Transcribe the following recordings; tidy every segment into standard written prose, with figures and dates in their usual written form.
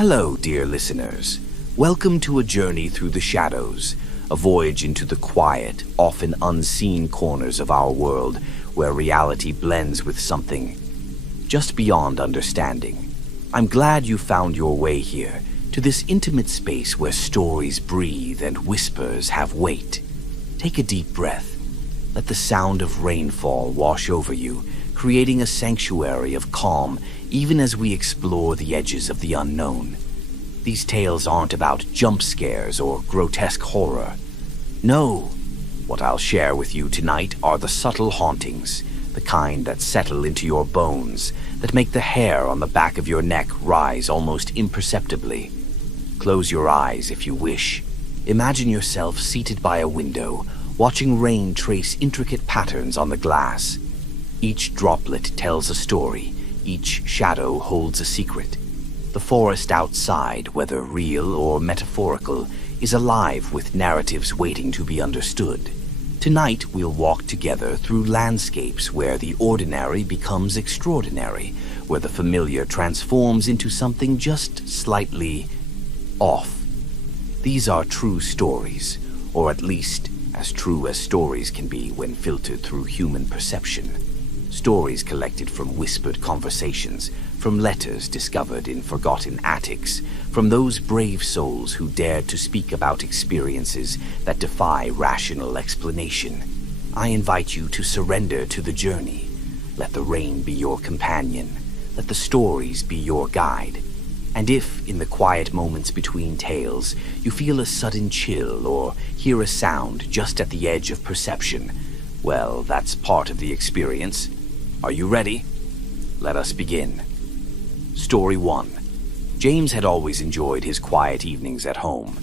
Hello, dear listeners. Welcome to a journey through the shadows, a voyage into the quiet, often unseen corners of our world where reality blends with something just beyond understanding. I'm glad you found your way here, to this intimate space where stories breathe and whispers have weight. Take a deep breath. Let the sound of rainfall wash over you, creating a sanctuary of calm even as we explore the edges of the unknown. These tales aren't about jump scares or grotesque horror. No, what I'll share with you tonight are the subtle hauntings, the kind that settle into your bones, that make the hair on the back of your neck rise almost imperceptibly. Close your eyes if you wish. Imagine yourself seated by a window, watching rain trace intricate patterns on the glass. Each droplet tells a story, each shadow holds a secret. The forest outside, whether real or metaphorical, is alive with narratives waiting to be understood. Tonight we'll walk together through landscapes where the ordinary becomes extraordinary, where the familiar transforms into something just slightly off. These are true stories, or at least as true as stories can be when filtered through human perception. Stories collected from whispered conversations, from letters discovered in forgotten attics, from those brave souls who dared to speak about experiences that defy rational explanation. I invite you to surrender to the journey. Let the rain be your companion. Let the stories be your guide. And if, in the quiet moments between tales, you feel a sudden chill or hear a sound just at the edge of perception, well, that's part of the experience. Are you ready? Let us begin. Story 1. James had always enjoyed his quiet evenings at home.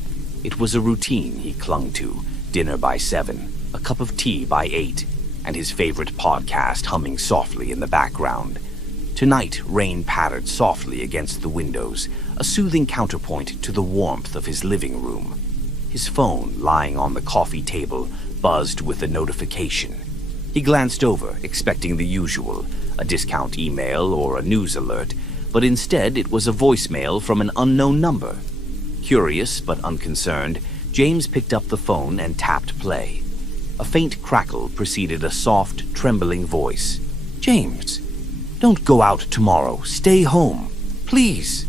It was a routine he clung to: dinner by 7, a cup of tea by 8, and his favorite podcast humming softly in the background. Tonight, rain pattered softly against the windows, a soothing counterpoint to the warmth of his living room. His phone, lying on the coffee table, buzzed with a notification. He glanced over, expecting the usual, a discount email or a news alert, but instead it was a voicemail from an unknown number. Curious but unconcerned, James picked up the phone and tapped play. A faint crackle preceded a soft, trembling voice. "James, don't go out tomorrow. Stay home. Please."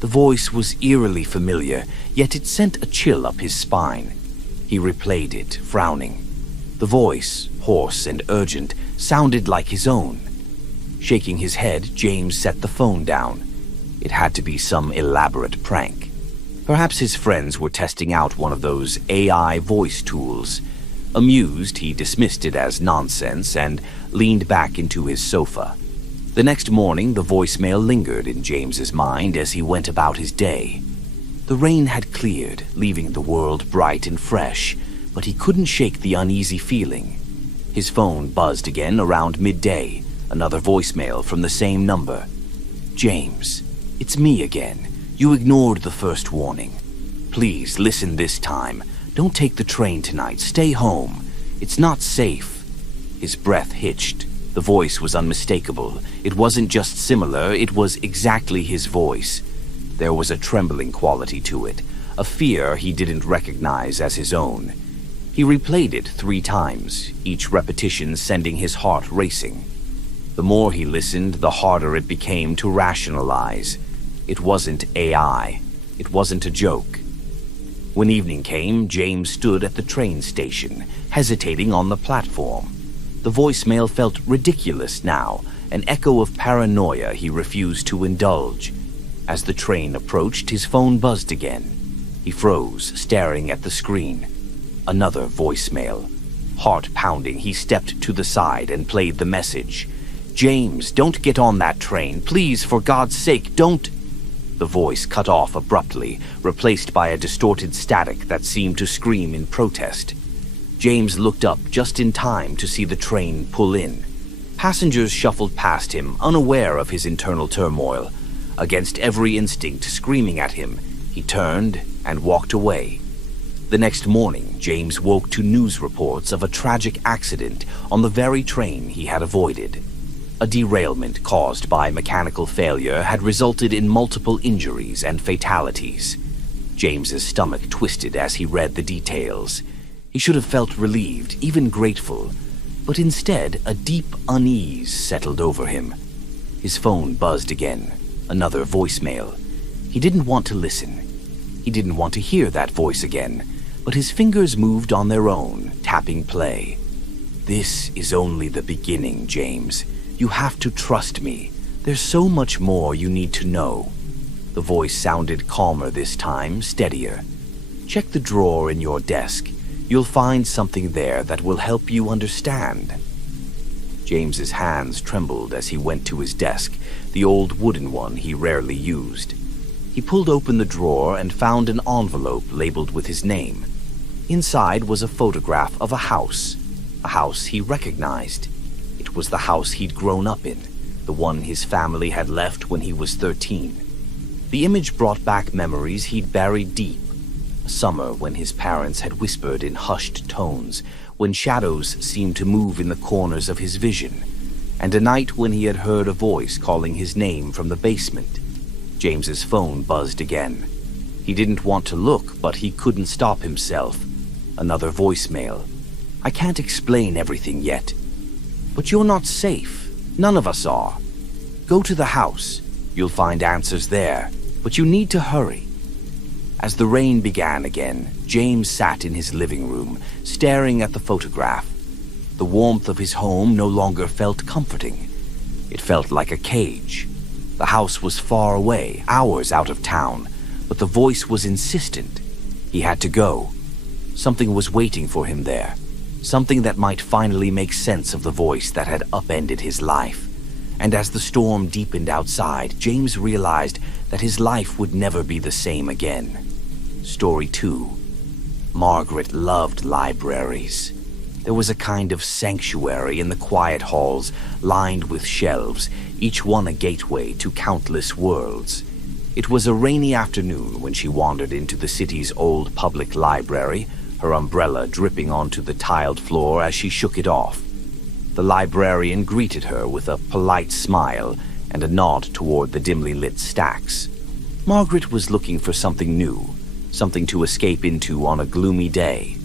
The voice was eerily familiar, yet it sent a chill up his spine. He replayed it, frowning. The voice, hoarse and urgent, sounded like his own. Shaking his head, James set the phone down. It had to be some elaborate prank. Perhaps his friends were testing out one of those AI voice tools. Amused, he dismissed it as nonsense and leaned back into his sofa. The next morning, the voicemail lingered in James's mind as he went about his day. The rain had cleared, leaving the world bright and fresh, but he couldn't shake the uneasy feeling. His phone buzzed again around midday, another voicemail from the same number. "James, it's me again. You ignored the first warning. Please listen this time. Don't take the train tonight. Stay home. It's not safe." His breath hitched. The voice was unmistakable. It wasn't just similar, it was exactly his voice. There was a trembling quality to it, a fear he didn't recognize as his own. He replayed it 3 times, each repetition sending his heart racing. The more he listened, the harder it became to rationalize. It wasn't AI. It wasn't a joke. When evening came, James stood at the train station, hesitating on the platform. The voicemail felt ridiculous now, an echo of paranoia he refused to indulge. As the train approached, his phone buzzed again. He froze, staring at the screen. Another voicemail. Heart pounding, he stepped to the side and played the message. "James, don't get on that train. Please, for God's sake, don't..." The voice cut off abruptly, replaced by a distorted static that seemed to scream in protest. James looked up just in time to see the train pull in. Passengers shuffled past him, unaware of his internal turmoil. Against every instinct screaming at him, he turned and walked away. The next morning, James woke to news reports of a tragic accident on the very train he had avoided. A derailment caused by mechanical failure had resulted in multiple injuries and fatalities. James's stomach twisted as he read the details. He should have felt relieved, even grateful, but instead a deep unease settled over him. His phone buzzed again, another voicemail. He didn't want to listen. He didn't want to hear that voice again, but his fingers moved on their own, tapping play. "This is only the beginning, James. You have to trust me. There's so much more you need to know." The voice sounded calmer this time, steadier. "Check the drawer in your desk. You'll find something there that will help you understand." James's hands trembled as he went to his desk, the old wooden one he rarely used. He pulled open the drawer and found an envelope labeled with his name. Inside was a photograph of a house he recognized. It was the house he'd grown up in, the one his family had left when he was 13. The image brought back memories he'd buried deep. A summer when his parents had whispered in hushed tones, when shadows seemed to move in the corners of his vision, and a night when he had heard a voice calling his name from the basement. James's phone buzzed again. He didn't want to look, but he couldn't stop himself. Another voicemail. "I can't explain everything yet. But you're not safe. None of us are. Go to the house. You'll find answers there, but you need to hurry." As the rain began again, James sat in his living room, staring at the photograph. The warmth of his home no longer felt comforting. It felt like a cage. The house was far away, hours out of town, but the voice was insistent. He had to go. Something was waiting for him there. Something that might finally make sense of the voice that had upended his life. And as the storm deepened outside, James realized that his life would never be the same again. Story 2. Margaret loved libraries. There was a kind of sanctuary in the quiet halls, lined with shelves, each one a gateway to countless worlds. It was a rainy afternoon when she wandered into the city's old public library, her umbrella dripping onto the tiled floor as she shook it off. The librarian greeted her with a polite smile and a nod toward the dimly lit stacks. Margaret was looking for something new, something to escape into on a gloomy day.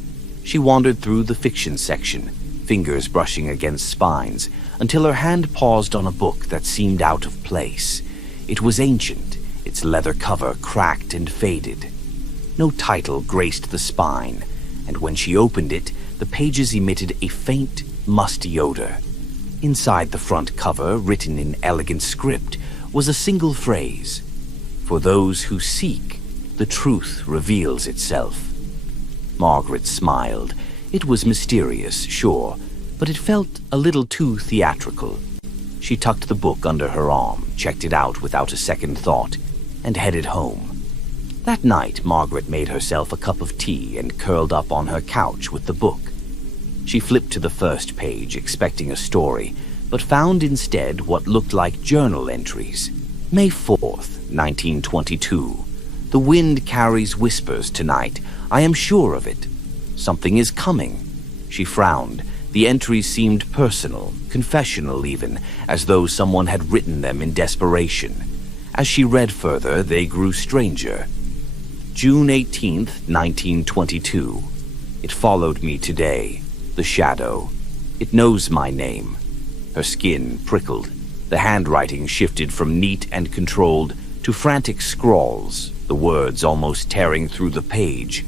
She wandered through the fiction section, fingers brushing against spines, until her hand paused on a book that seemed out of place. It was ancient, its leather cover cracked and faded. No title graced the spine, and when she opened it, the pages emitted a faint, musty odor. Inside the front cover, written in elegant script, was a single phrase: "For those who seek, the truth reveals itself." Margaret smiled. It was mysterious, sure, but it felt a little too theatrical. She tucked the book under her arm, checked it out without a second thought, and headed home. That night, Margaret made herself a cup of tea and curled up on her couch with the book. She flipped to the first page, expecting a story, but found instead what looked like journal entries. May 4th, 1922. "The wind carries whispers tonight. I am sure of it. Something is coming." She frowned. The entries seemed personal, confessional even, as though someone had written them in desperation. As she read further, they grew stranger. June 18th, 1922. "It followed me today, the shadow. It knows my name." Her skin prickled. The handwriting shifted from neat and controlled to frantic scrawls, the words almost tearing through the page.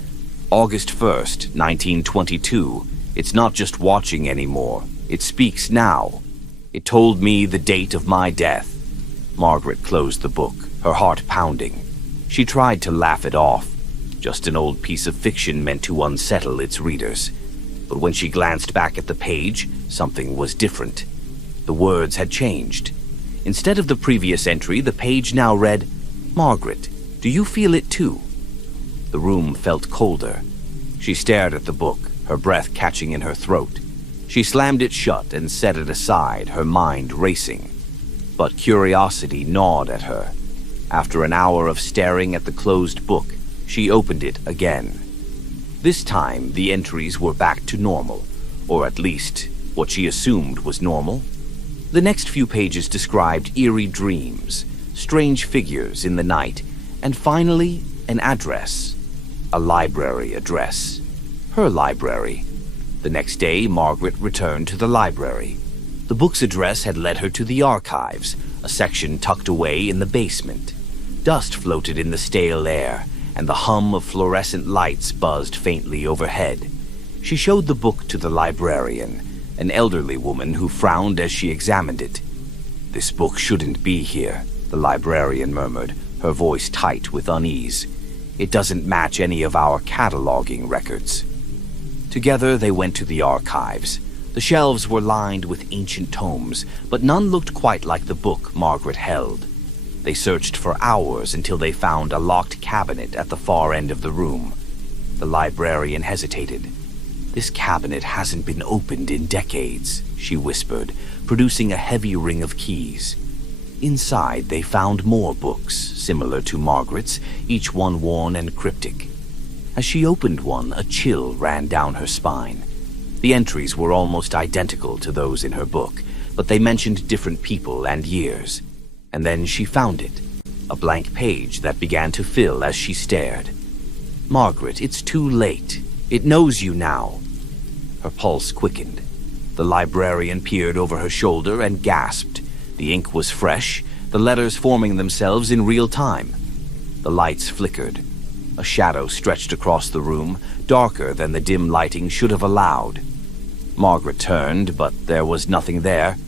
August 1st, 1922. "It's not just watching anymore. It speaks now. It told me the date of my death." Margaret closed the book, her heart pounding. She tried to laugh it off. Just an old piece of fiction meant to unsettle its readers. But when she glanced back at the page, something was different. The words had changed. Instead of the previous entry, the page now read, "Margaret, do you feel it too?" The room felt colder. She stared at the book, her breath catching in her throat. She slammed it shut and set it aside, her mind racing. But curiosity gnawed at her. After an hour of staring at the closed book, she opened it again. This time, the entries were back to normal, or at least what she assumed was normal. The next few pages described eerie dreams, strange figures in the night, and finally, an address. A library address. Her library. The next day, Margaret returned to the library. The book's address had led her to the archives, a section tucked away in the basement. Dust floated in the stale air, and the hum of fluorescent lights buzzed faintly overhead. She showed the book to the librarian, an elderly woman who frowned as she examined it. "This book shouldn't be here," the librarian murmured, her voice tight with unease. "It doesn't match any of our cataloging records." Together they went to the archives. The shelves were lined with ancient tomes, but none looked quite like the book Margaret held. They searched for hours until they found a locked cabinet at the far end of the room. The librarian hesitated. "This cabinet hasn't been opened in decades," she whispered, producing a heavy ring of keys. Inside, they found more books, similar to Margaret's, each one worn and cryptic. As she opened one, a chill ran down her spine. The entries were almost identical to those in her book, but they mentioned different people and years. And then she found it, a blank page that began to fill as she stared. "Margaret, it's too late. It knows you now." Her pulse quickened. The librarian peered over her shoulder and gasped. The ink was fresh, the letters forming themselves in real time. The lights flickered. A shadow stretched across the room, darker than the dim lighting should have allowed. Margaret turned, but there was nothing there,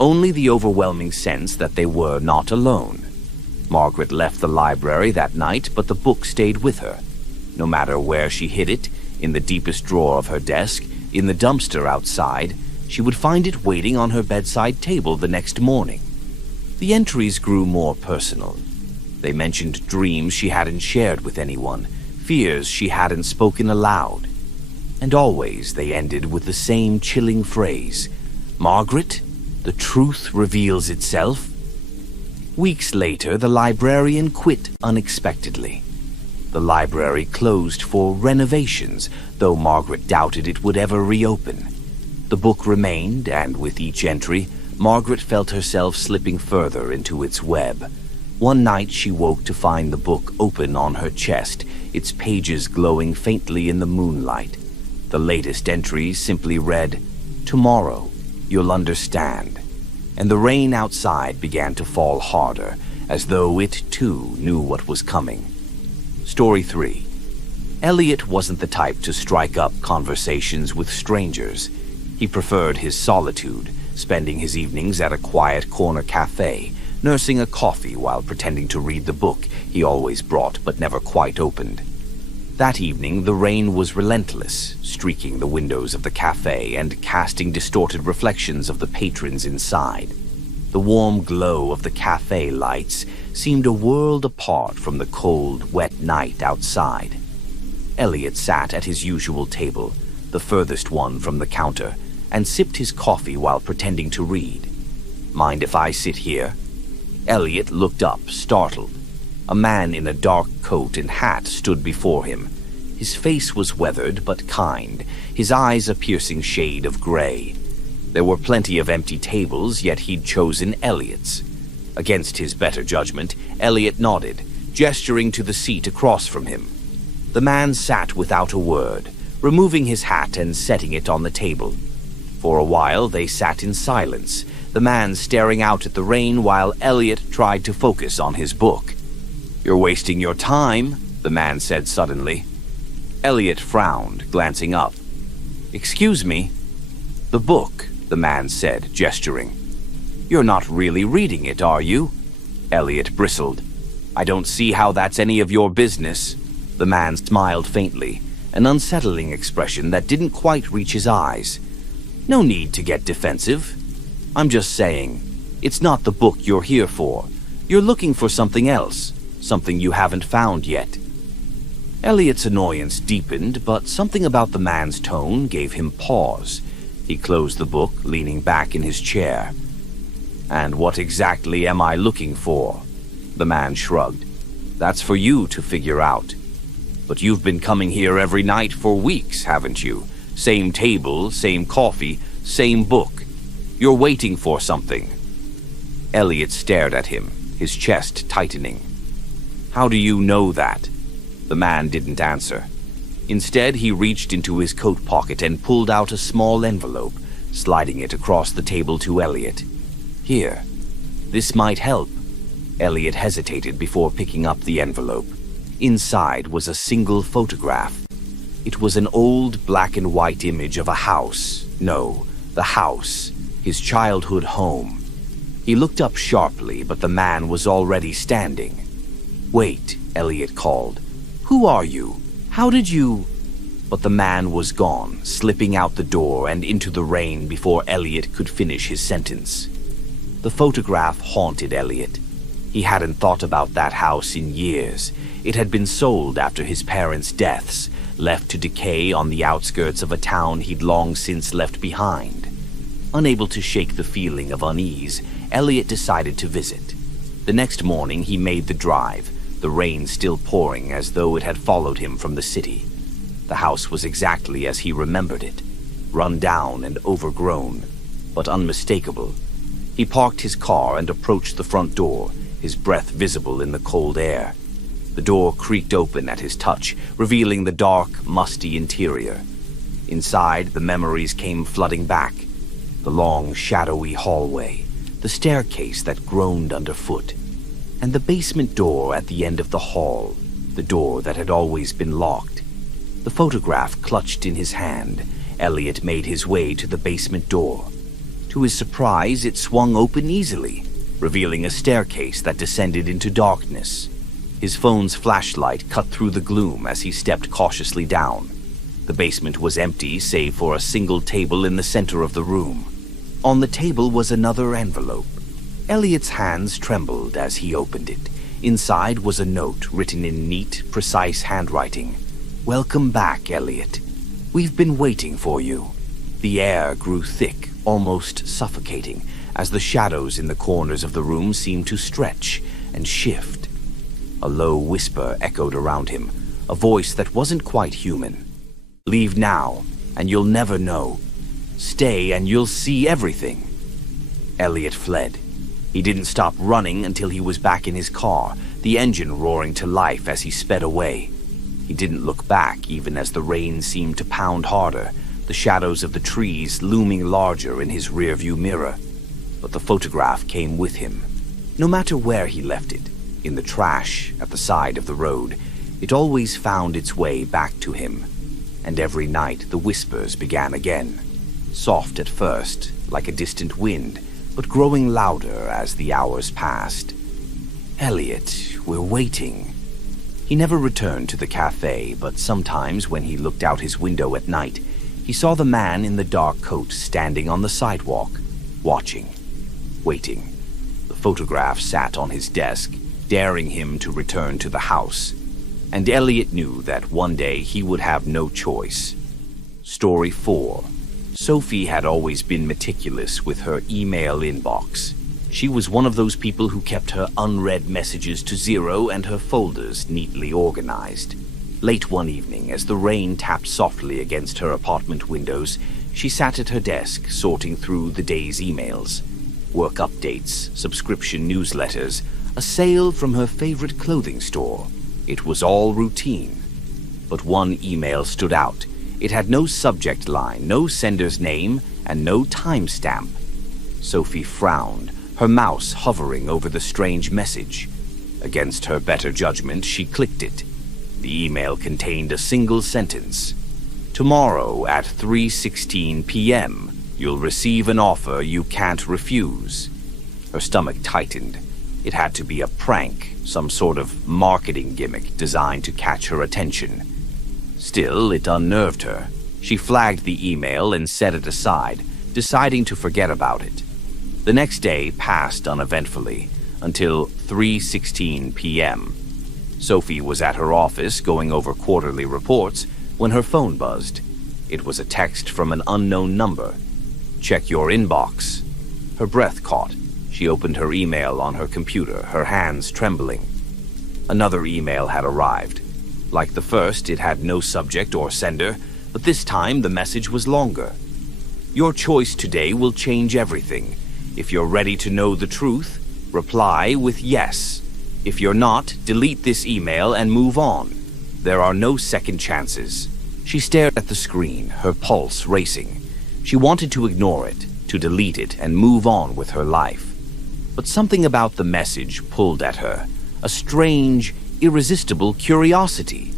only the overwhelming sense that they were not alone. Margaret left the library that night, but the book stayed with her. No matter where she hid it, in the deepest drawer of her desk, in the dumpster outside, she would find it waiting on her bedside table the next morning. The entries grew more personal. They mentioned dreams she hadn't shared with anyone, fears she hadn't spoken aloud. And always they ended with the same chilling phrase, "Margaret, the truth reveals itself." Weeks later, the librarian quit unexpectedly. The library closed for renovations, though Margaret doubted it would ever reopen. The book remained, and with each entry, Margaret felt herself slipping further into its web. One night she woke to find the book open on her chest, its pages glowing faintly in the moonlight. The latest entry simply read, "Tomorrow, you'll understand." And the rain outside began to fall harder, as though it too knew what was coming. Story 3. Elliot wasn't the type to strike up conversations with strangers. He preferred his solitude, spending his evenings at a quiet corner cafe, nursing a coffee while pretending to read the book he always brought but never quite opened. That evening, the rain was relentless, streaking the windows of the cafe and casting distorted reflections of the patrons inside. The warm glow of the cafe lights seemed a world apart from the cold, wet night outside. Elliot sat at his usual table, the furthest one from the counter, and sipped his coffee while pretending to read. "Mind if I sit here?" Elliot looked up, startled. A man in a dark coat and hat stood before him. His face was weathered but kind, his eyes a piercing shade of gray. There were plenty of empty tables, yet he'd chosen Elliot's. Against his better judgment, Elliot nodded, gesturing to the seat across from him. The man sat without a word, removing his hat and setting it on the table. For a while they sat in silence, the man staring out at the rain while Elliot tried to focus on his book. "You're wasting your time," the man said suddenly. Elliot frowned, glancing up. "Excuse me?" "The book," the man said, gesturing. "You're not really reading it, are you?" Elliot bristled. "I don't see how that's any of your business." The man smiled faintly, an unsettling expression that didn't quite reach his eyes. "No need to get defensive. I'm just saying, it's not the book you're here for. You're looking for something else, something you haven't found yet." Elliot's annoyance deepened, but something about the man's tone gave him pause. He closed the book, leaning back in his chair. "And what exactly am I looking for?" The man shrugged. "That's for you to figure out. But you've been coming here every night for weeks, haven't you? Same table, same coffee, same book." You're waiting for something." Elliot stared at him, his chest tightening. "How do you know that?" The man didn't answer. Instead, he reached into his coat pocket and pulled out a small envelope, sliding it across the table to Elliot. "Here. This might help." Elliot hesitated before picking up the envelope. Inside was a single photograph. It was an old black and white image of a house. No, the house. His childhood home. He looked up sharply, but the man was already standing. "Wait," Elliot called. "Who are you? How did you—" But the man was gone, slipping out the door and into the rain before Elliot could finish his sentence. The photograph haunted Elliot. He hadn't thought about that house in years. It had been sold after his parents' deaths, left to decay on the outskirts of a town he'd long since left behind. Unable to shake the feeling of unease, Elliot decided to visit. The next morning he made the drive, the rain still pouring as though it had followed him from the city. The house was exactly as he remembered it, run down and overgrown, but unmistakable. He parked his car and approached the front door, his breath visible in the cold air. The door creaked open at his touch, revealing the dark, musty interior. Inside, the memories came flooding back. The long, shadowy hallway, the staircase that groaned underfoot, and the basement door at the end of the hall, the door that had always been locked. The photograph clutched in his hand, Elliot made his way to the basement door. To his surprise, it swung open easily, revealing a staircase that descended into darkness. His phone's flashlight cut through the gloom as he stepped cautiously down. The basement was empty save for a single table in the center of the room. On the table was another envelope. Elliot's hands trembled as he opened it. Inside was a note written in neat, precise handwriting. "Welcome back, Elliot. We've been waiting for you." The air grew thick, almost suffocating, as the shadows in the corners of the room seemed to stretch and shift. A low whisper echoed around him, a voice that wasn't quite human. "Leave now, and you'll never know. Stay, and you'll see everything." Elliot fled. He didn't stop running until he was back in his car, the engine roaring to life as he sped away. He didn't look back even as the rain seemed to pound harder, the shadows of the trees looming larger in his rearview mirror. But the photograph came with him. No matter where he left it, in the trash, at the side of the road, it always found its way back to him. And every night the whispers began again. Soft at first, like a distant wind, but growing louder as the hours passed. "Elliot, we're waiting." He never returned to the cafe, but sometimes when he looked out his window at night, he saw the man in the dark coat standing on the sidewalk, watching, waiting. The photograph sat on his desk, daring him to return to the house. And Elliot knew that one day he would have no choice. Story 4. Sophie had always been meticulous with her email inbox. She was one of those people who kept her unread messages to zero and her folders neatly organized. Late one evening, as the rain tapped softly against her apartment windows, she sat at her desk sorting through the day's emails. Work updates, subscription newsletters, a sale from her favorite clothing store. It was all routine. But one email stood out. It had no subject line, no sender's name, and no timestamp. Sophie frowned, her mouse hovering over the strange message. Against her better judgment, she clicked it. The email contained a single sentence. "Tomorrow at 3:16 p.m., you'll receive an offer you can't refuse." Her stomach tightened. It had to be a prank, some sort of marketing gimmick designed to catch her attention. Still, it unnerved her. She flagged the email and set it aside, deciding to forget about it. The next day passed uneventfully, until 3:16 p.m. Sophie was at her office going over quarterly reports when her phone buzzed. It was a text from an unknown number. "Check your inbox." Her breath caught. She opened her email on her computer, her hands trembling. Another email had arrived. Like the first, it had no subject or sender, but this time the message was longer. Your choice today will change everything. If you're ready to know the truth, reply with yes. If you're not, delete this email and move on. There are no second chances. She stared at the screen, her pulse racing. She wanted to ignore it, to delete it and move on with her life. But something about the message pulled at her, a strange, irresistible curiosity.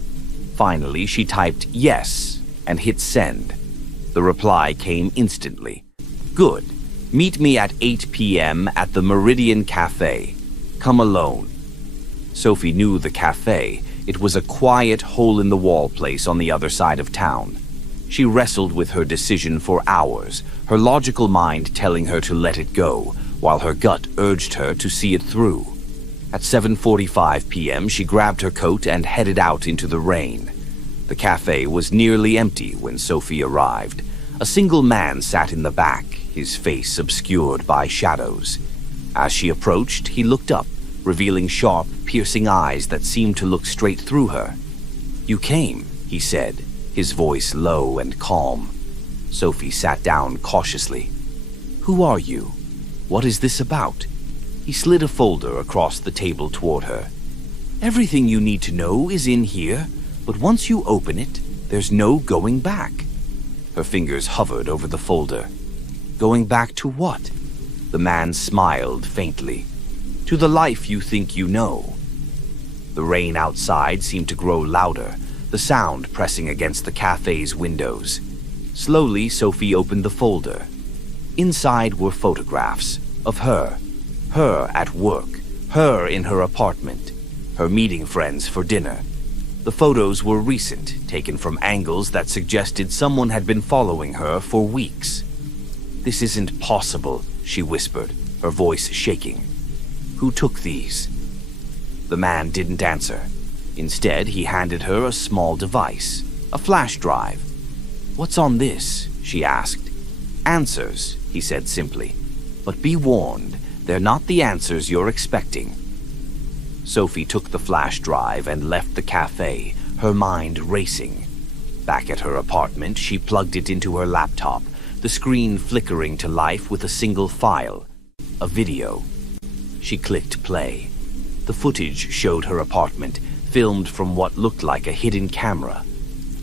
Finally, she typed yes and hit send. The reply came instantly. Good. Meet me at 8 p.m. at the Meridian Cafe. Come alone. Sophie knew the cafe. It was a quiet, hole-in-the-wall place on the other side of town. She wrestled with her decision for hours, her logical mind telling her to let it go, while her gut urged her to see it through. At 7:45 p.m., she grabbed her coat and headed out into the rain. The cafe was nearly empty when Sophie arrived. A single man sat in the back, his face obscured by shadows. As she approached, he looked up, revealing sharp, piercing eyes that seemed to look straight through her. "You came," he said, his voice low and calm. Sophie sat down cautiously. "Who are you? What is this about?" He slid a folder across the table toward her. "Everything you need to know is in here, but once you open it, there's no going back." Her fingers hovered over the folder. "Going back to what?" The man smiled faintly. "To the life you think you know." The rain outside seemed to grow louder, the sound pressing against the cafe's windows. Slowly, Sophie opened the folder. Inside were photographs of her at work, her in her apartment, her meeting friends for dinner. The photos were recent, taken from angles that suggested someone had been following her for weeks. "This isn't possible," she whispered, her voice shaking. "Who took these?" The man didn't answer. Instead, he handed her a small device, a flash drive. "What's on this?" she asked. "Answers," he said simply. "But be warned, they're not the answers you're expecting." Sophie took the flash drive and left the cafe, her mind racing. Back at her apartment, she plugged it into her laptop, the screen flickering to life with a single file, a video. She clicked play. The footage showed her apartment, filmed from what looked like a hidden camera.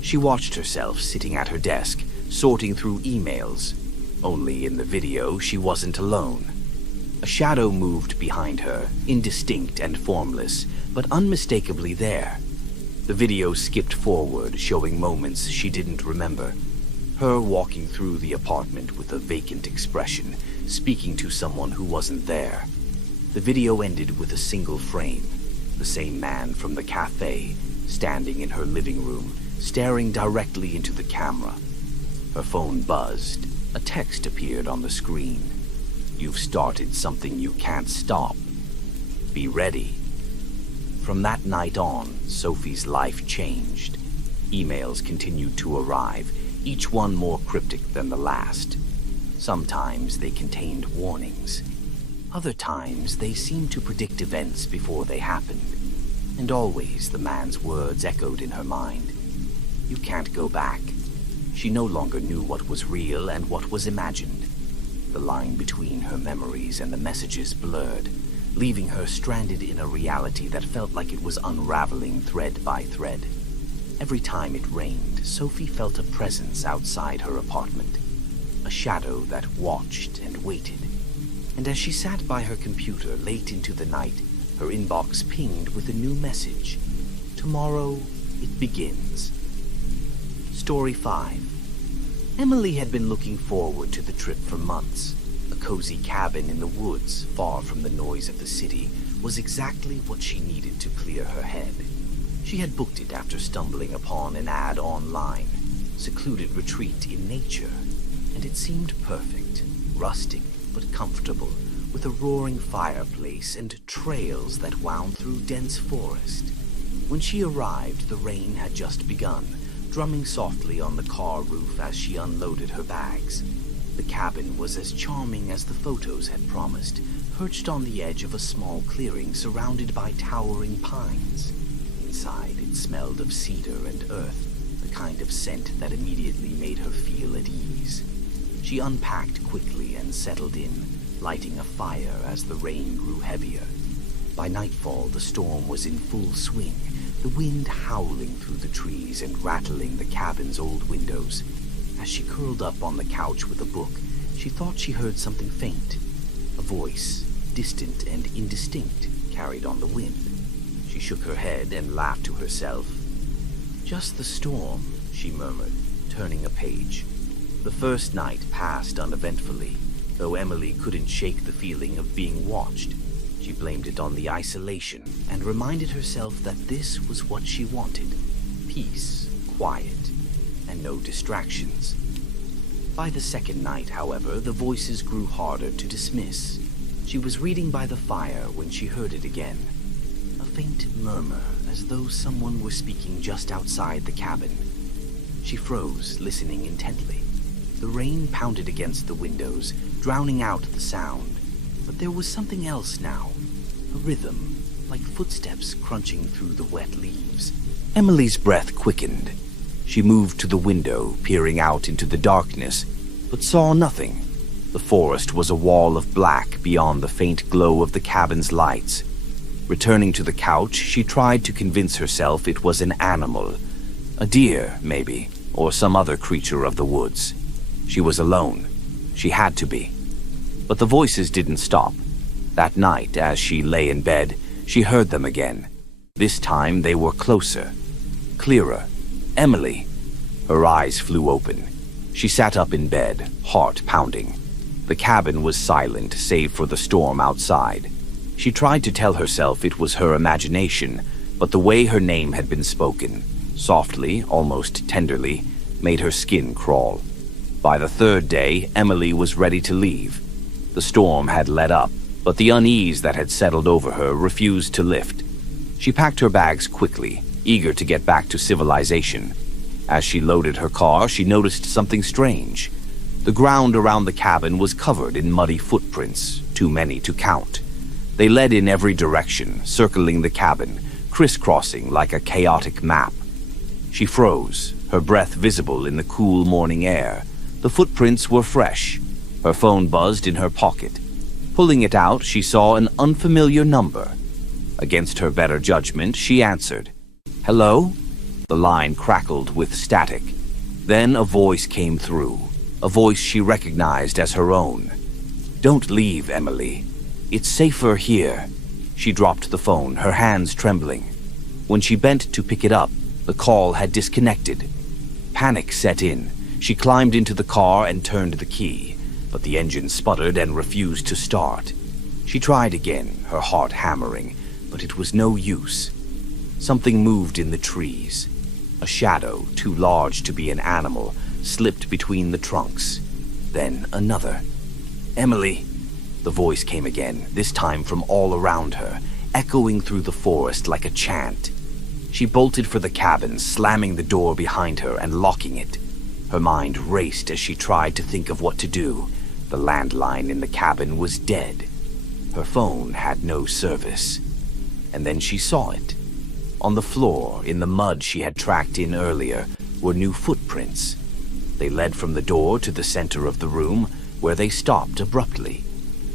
She watched herself sitting at her desk, sorting through emails. Only in the video, she wasn't alone. A shadow moved behind her, indistinct and formless, but unmistakably there. The video skipped forward, showing moments she didn't remember. Her walking through the apartment with a vacant expression, speaking to someone who wasn't there. The video ended with a single frame. The same man from the cafe, standing in her living room, staring directly into the camera. Her phone buzzed. A text appeared on the screen. "You've started something you can't stop. Be ready." From that night on, Sophie's life changed. Emails continued to arrive, each one more cryptic than the last. Sometimes they contained warnings. Other times they seemed to predict events before they happened. And always the man's words echoed in her mind. "You can't go back." She no longer knew what was real and what was imagined. The line between her memories and the messages blurred, leaving her stranded in a reality that felt like it was unraveling thread by thread. Every time it rained, Sophie felt a presence outside her apartment, a shadow that watched and waited. And as she sat by her computer late into the night, her inbox pinged with a new message. "Tomorrow, it begins." Story 5. Emily had been looking forward to the trip for months. A cozy cabin in the woods, far from the noise of the city, was exactly what she needed to clear her head. She had booked it after stumbling upon an ad online, secluded retreat in nature, and it seemed perfect, rustic but comfortable, with a roaring fireplace and trails that wound through dense forest. When she arrived, the rain had just begun, drumming softly on the car roof as she unloaded her bags. The cabin was as charming as the photos had promised, perched on the edge of a small clearing surrounded by towering pines. Inside, it smelled of cedar and earth, the kind of scent that immediately made her feel at ease. She unpacked quickly and settled in, lighting a fire as the rain grew heavier. By nightfall, the storm was in full swing, the wind howling through the trees and rattling the cabin's old windows. As she curled up on the couch with a book, she thought she heard something faint. A voice, distant and indistinct, carried on the wind. She shook her head and laughed to herself. "Just the storm," she murmured, turning a page. The first night passed uneventfully, though Emily couldn't shake the feeling of being watched. She blamed it on the isolation and reminded herself that this was what she wanted: peace, quiet, and no distractions. By the second night, however, the voices grew harder to dismiss. She was reading by the fire when she heard it again. A faint murmur, as though someone were speaking just outside the cabin. She froze, listening intently. The rain pounded against the windows, drowning out the sound. But there was something else now. A rhythm, like footsteps crunching through the wet leaves. Emily's breath quickened. She moved to the window, peering out into the darkness, but saw nothing. The forest was a wall of black beyond the faint glow of the cabin's lights. Returning to the couch, she tried to convince herself it was an animal. A deer, maybe, or some other creature of the woods. She was alone. She had to be. But the voices didn't stop. That night, as she lay in bed, she heard them again. This time they were closer, clearer. Emily. Her eyes flew open. She sat up in bed, heart pounding. The cabin was silent, save for the storm outside. She tried to tell herself it was her imagination, but the way her name had been spoken, softly, almost tenderly, made her skin crawl. By the third day, Emily was ready to leave. The storm had let up, but the unease that had settled over her refused to lift. She packed her bags quickly, eager to get back to civilization. As she loaded her car, she noticed something strange. The ground around the cabin was covered in muddy footprints, too many to count. They led in every direction, circling the cabin, crisscrossing like a chaotic map. She froze, her breath visible in the cool morning air. The footprints were fresh. Her phone buzzed in her pocket. Pulling it out, she saw an unfamiliar number. Against her better judgment, she answered. "Hello?" The line crackled with static. Then a voice came through, a voice she recognized as her own. "Don't leave, Emily. It's safer here." She dropped the phone, her hands trembling. When she bent to pick it up, the call had disconnected. Panic set in. She climbed into the car and turned the key, but the engine sputtered and refused to start. She tried again, her heart hammering, but it was no use. Something moved in the trees. A shadow, too large to be an animal, slipped between the trunks. Then another. "Emily!" The voice came again, this time from all around her, echoing through the forest like a chant. She bolted for the cabin, slamming the door behind her and locking it. Her mind raced as she tried to think of what to do. The landline in the cabin was dead. Her phone had no service. And then she saw it. On the floor, in the mud she had tracked in earlier, were new footprints. They led from the door to the center of the room, where they stopped abruptly.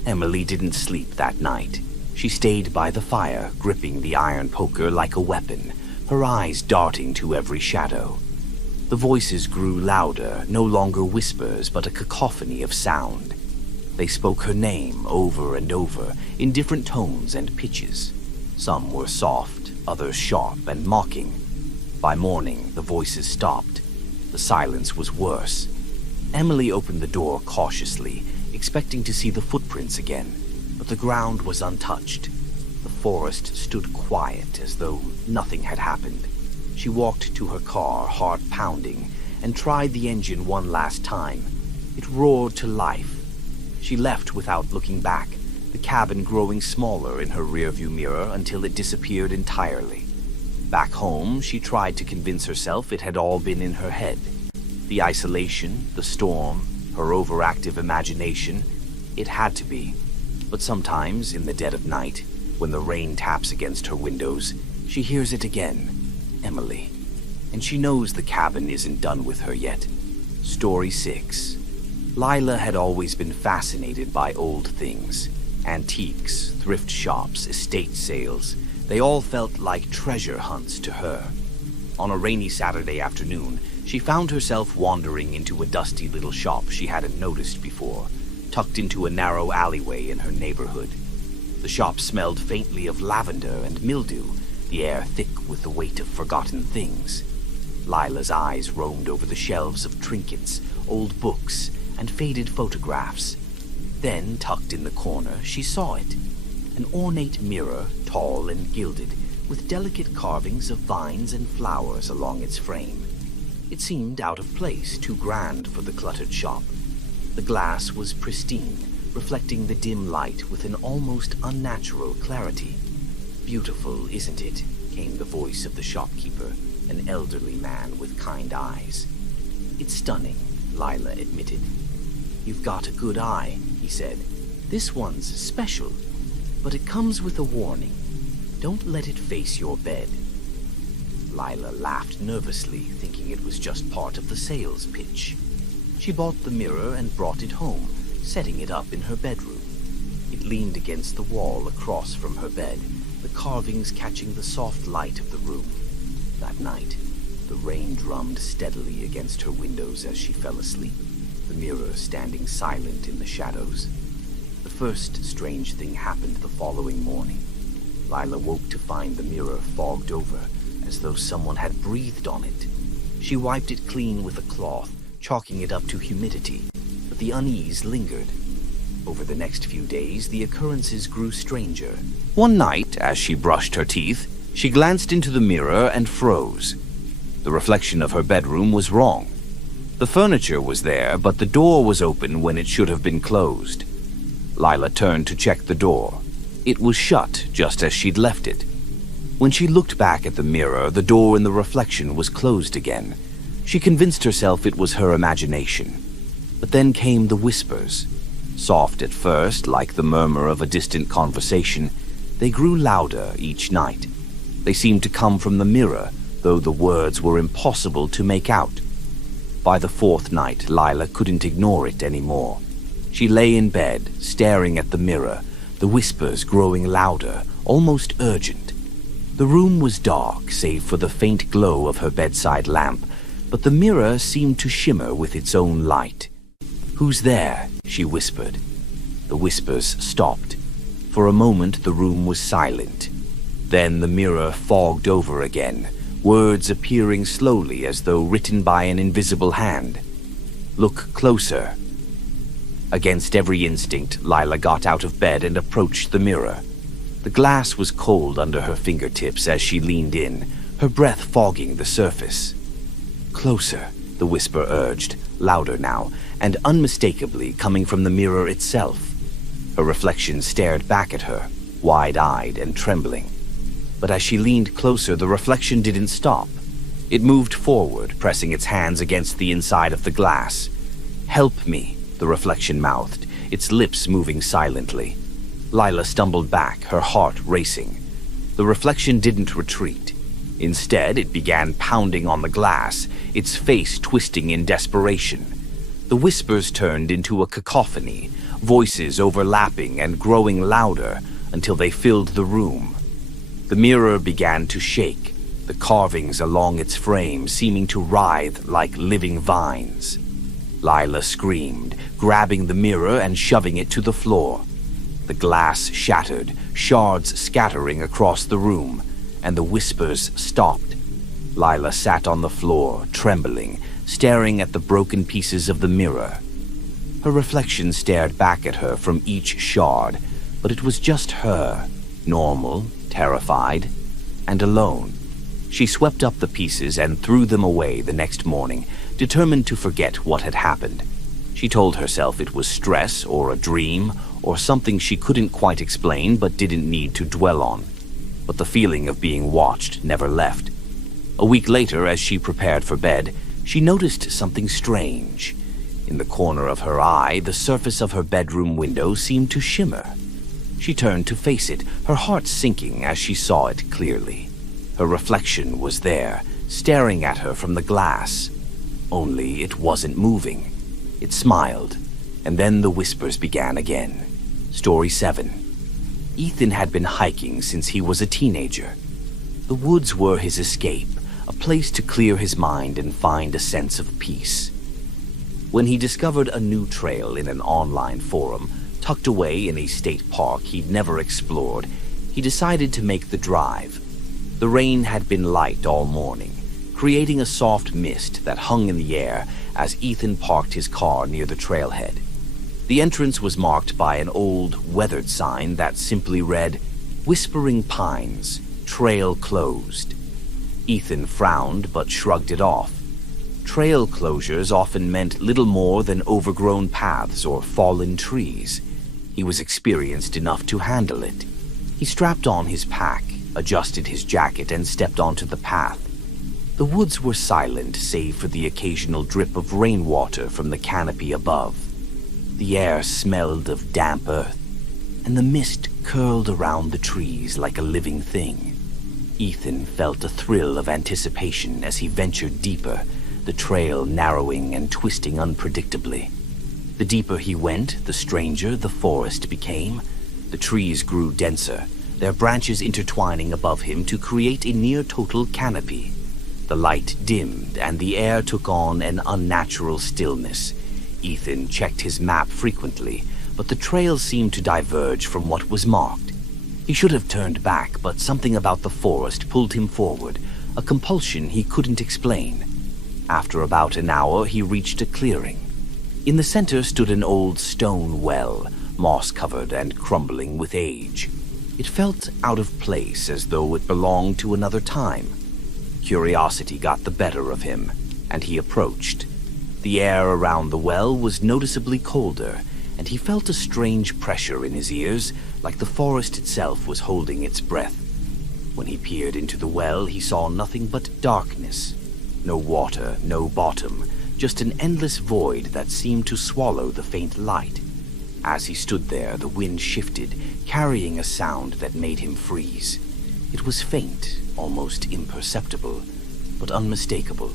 Emily didn't sleep that night. She stayed by the fire, gripping the iron poker like a weapon, her eyes darting to every shadow. The voices grew louder, no longer whispers, but a cacophony of sound. They spoke her name over and over, in different tones and pitches. Some were soft, others sharp and mocking. By morning, the voices stopped. The silence was worse. Emily opened the door cautiously, expecting to see the footprints again, but the ground was untouched. The forest stood quiet, as though nothing had happened. She walked to her car, heart pounding, and tried the engine one last time. It roared to life. She left without looking back, the cabin growing smaller in her rearview mirror until it disappeared entirely. Back home, she tried to convince herself it had all been in her head. The isolation, the storm, her overactive imagination, it had to be. But sometimes, in the dead of night, when the rain taps against her windows, she hears it again. Emily. And she knows the cabin isn't done with her yet. Story 6. Lila had always been fascinated by old things. Antiques, thrift shops, estate sales. They all felt like treasure hunts to her. On a rainy Saturday afternoon, she found herself wandering into a dusty little shop she hadn't noticed before, tucked into a narrow alleyway in her neighborhood. The shop smelled faintly of lavender and mildew, the air thick with the weight of forgotten things. Lila's eyes roamed over the shelves of trinkets, old books, and faded photographs. Then, tucked in the corner, she saw it. An ornate mirror, tall and gilded, with delicate carvings of vines and flowers along its frame. It seemed out of place, too grand for the cluttered shop. The glass was pristine, reflecting the dim light with an almost unnatural clarity. "Beautiful, isn't it?" came the voice of the shopkeeper, an elderly man with kind eyes. "It's stunning," Lila admitted. "You've got a good eye," he said. "This one's special, but it comes with a warning. Don't let it face your bed." Lila laughed nervously, thinking it was just part of the sales pitch. She bought the mirror and brought it home, setting it up in her bedroom. It leaned against the wall across from her bed, the carvings catching the soft light of the room. That night, the rain drummed steadily against her windows as she fell asleep, the mirror standing silent in the shadows. The first strange thing happened the following morning. Lila woke to find the mirror fogged over, as though someone had breathed on it. She wiped it clean with a cloth, chalking it up to humidity, but the unease lingered. Over the next few days, the occurrences grew stranger. One night, as she brushed her teeth, she glanced into the mirror and froze. The reflection of her bedroom was wrong. The furniture was there, but the door was open when it should have been closed. Lila turned to check the door. It was shut, just as she'd left it. When she looked back at the mirror, the door in the reflection was closed again. She convinced herself it was her imagination. But then came the whispers. Soft at first, like the murmur of a distant conversation, they grew louder each night. They seemed to come from the mirror, though the words were impossible to make out. By the fourth night, Lila couldn't ignore it anymore. She lay in bed, staring at the mirror, the whispers growing louder, almost urgent. The room was dark, save for the faint glow of her bedside lamp, but the mirror seemed to shimmer with its own light. "Who's there?" she whispered. The whispers stopped. For a moment, the room was silent. Then the mirror fogged over again, words appearing slowly as though written by an invisible hand. "Look closer." Against every instinct, Lila got out of bed and approached the mirror. The glass was cold under her fingertips as she leaned in, her breath fogging the surface. "Closer," the whisper urged, louder now, and unmistakably coming from the mirror itself. Her reflection stared back at her, wide-eyed and trembling. But as she leaned closer, the reflection didn't stop. It moved forward, pressing its hands against the inside of the glass. "Help me," the reflection mouthed, its lips moving silently. Lila stumbled back, her heart racing. The reflection didn't retreat. Instead, it began pounding on the glass, its face twisting in desperation. The whispers turned into a cacophony, voices overlapping and growing louder until they filled the room. The mirror began to shake, the carvings along its frame seeming to writhe like living vines. Lila screamed, grabbing the mirror and shoving it to the floor. The glass shattered, shards scattering across the room, and the whispers stopped. Lila sat on the floor, trembling, staring at the broken pieces of the mirror. Her reflection stared back at her from each shard, but it was just her, normal, terrified, and alone. She swept up the pieces and threw them away the next morning, determined to forget what had happened. She told herself it was stress or a dream or something she couldn't quite explain but didn't need to dwell on. But the feeling of being watched never left. A week later, as she prepared for bed, she noticed something strange. In the corner of her eye, the surface of her bedroom window seemed to shimmer. She turned to face it, her heart sinking as she saw it clearly. Her reflection was there, staring at her from the glass. Only it wasn't moving. It smiled, and then the whispers began again. Story 7. Ethan had been hiking since he was a teenager. The woods were his escape, a place to clear his mind and find a sense of peace. When he discovered a new trail in an online forum, tucked away in a state park he'd never explored, he decided to make the drive. The rain had been light all morning, creating a soft mist that hung in the air as Ethan parked his car near the trailhead. The entrance was marked by an old, weathered sign that simply read, "Whispering Pines, Trail Closed." Ethan frowned but shrugged it off. Trail closures often meant little more than overgrown paths or fallen trees. He was experienced enough to handle it. He strapped on his pack, adjusted his jacket, and stepped onto the path. The woods were silent save for the occasional drip of rainwater from the canopy above. The air smelled of damp earth, and the mist curled around the trees like a living thing. Ethan felt a thrill of anticipation as he ventured deeper, the trail narrowing and twisting unpredictably. The deeper he went, the stranger the forest became. The trees grew denser, their branches intertwining above him to create a near-total canopy. The light dimmed, and the air took on an unnatural stillness. Ethan checked his map frequently, but the trail seemed to diverge from what was marked. He should have turned back, but something about the forest pulled him forward, a compulsion he couldn't explain. After about an hour, he reached a clearing. In the center stood an old stone well, moss-covered and crumbling with age. It felt out of place, as though it belonged to another time. Curiosity got the better of him, and he approached. The air around the well was noticeably colder, and he felt a strange pressure in his ears, like the forest itself was holding its breath. When he peered into the well, he saw nothing but darkness. No water, no bottom, just an endless void that seemed to swallow the faint light. As he stood there, the wind shifted, carrying a sound that made him freeze. It was faint, almost imperceptible, but unmistakable.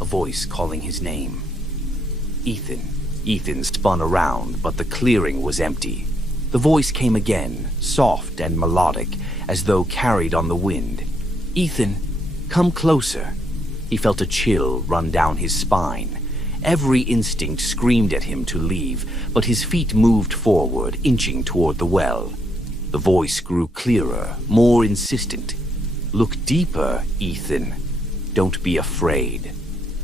A voice calling his name. Ethan. Ethan spun around, but the clearing was empty. The voice came again, soft and melodic, as though carried on the wind. "Ethan, come closer." He felt a chill run down his spine. Every instinct screamed at him to leave, but his feet moved forward, inching toward the well. The voice grew clearer, more insistent. "Look deeper, Ethan. Don't be afraid."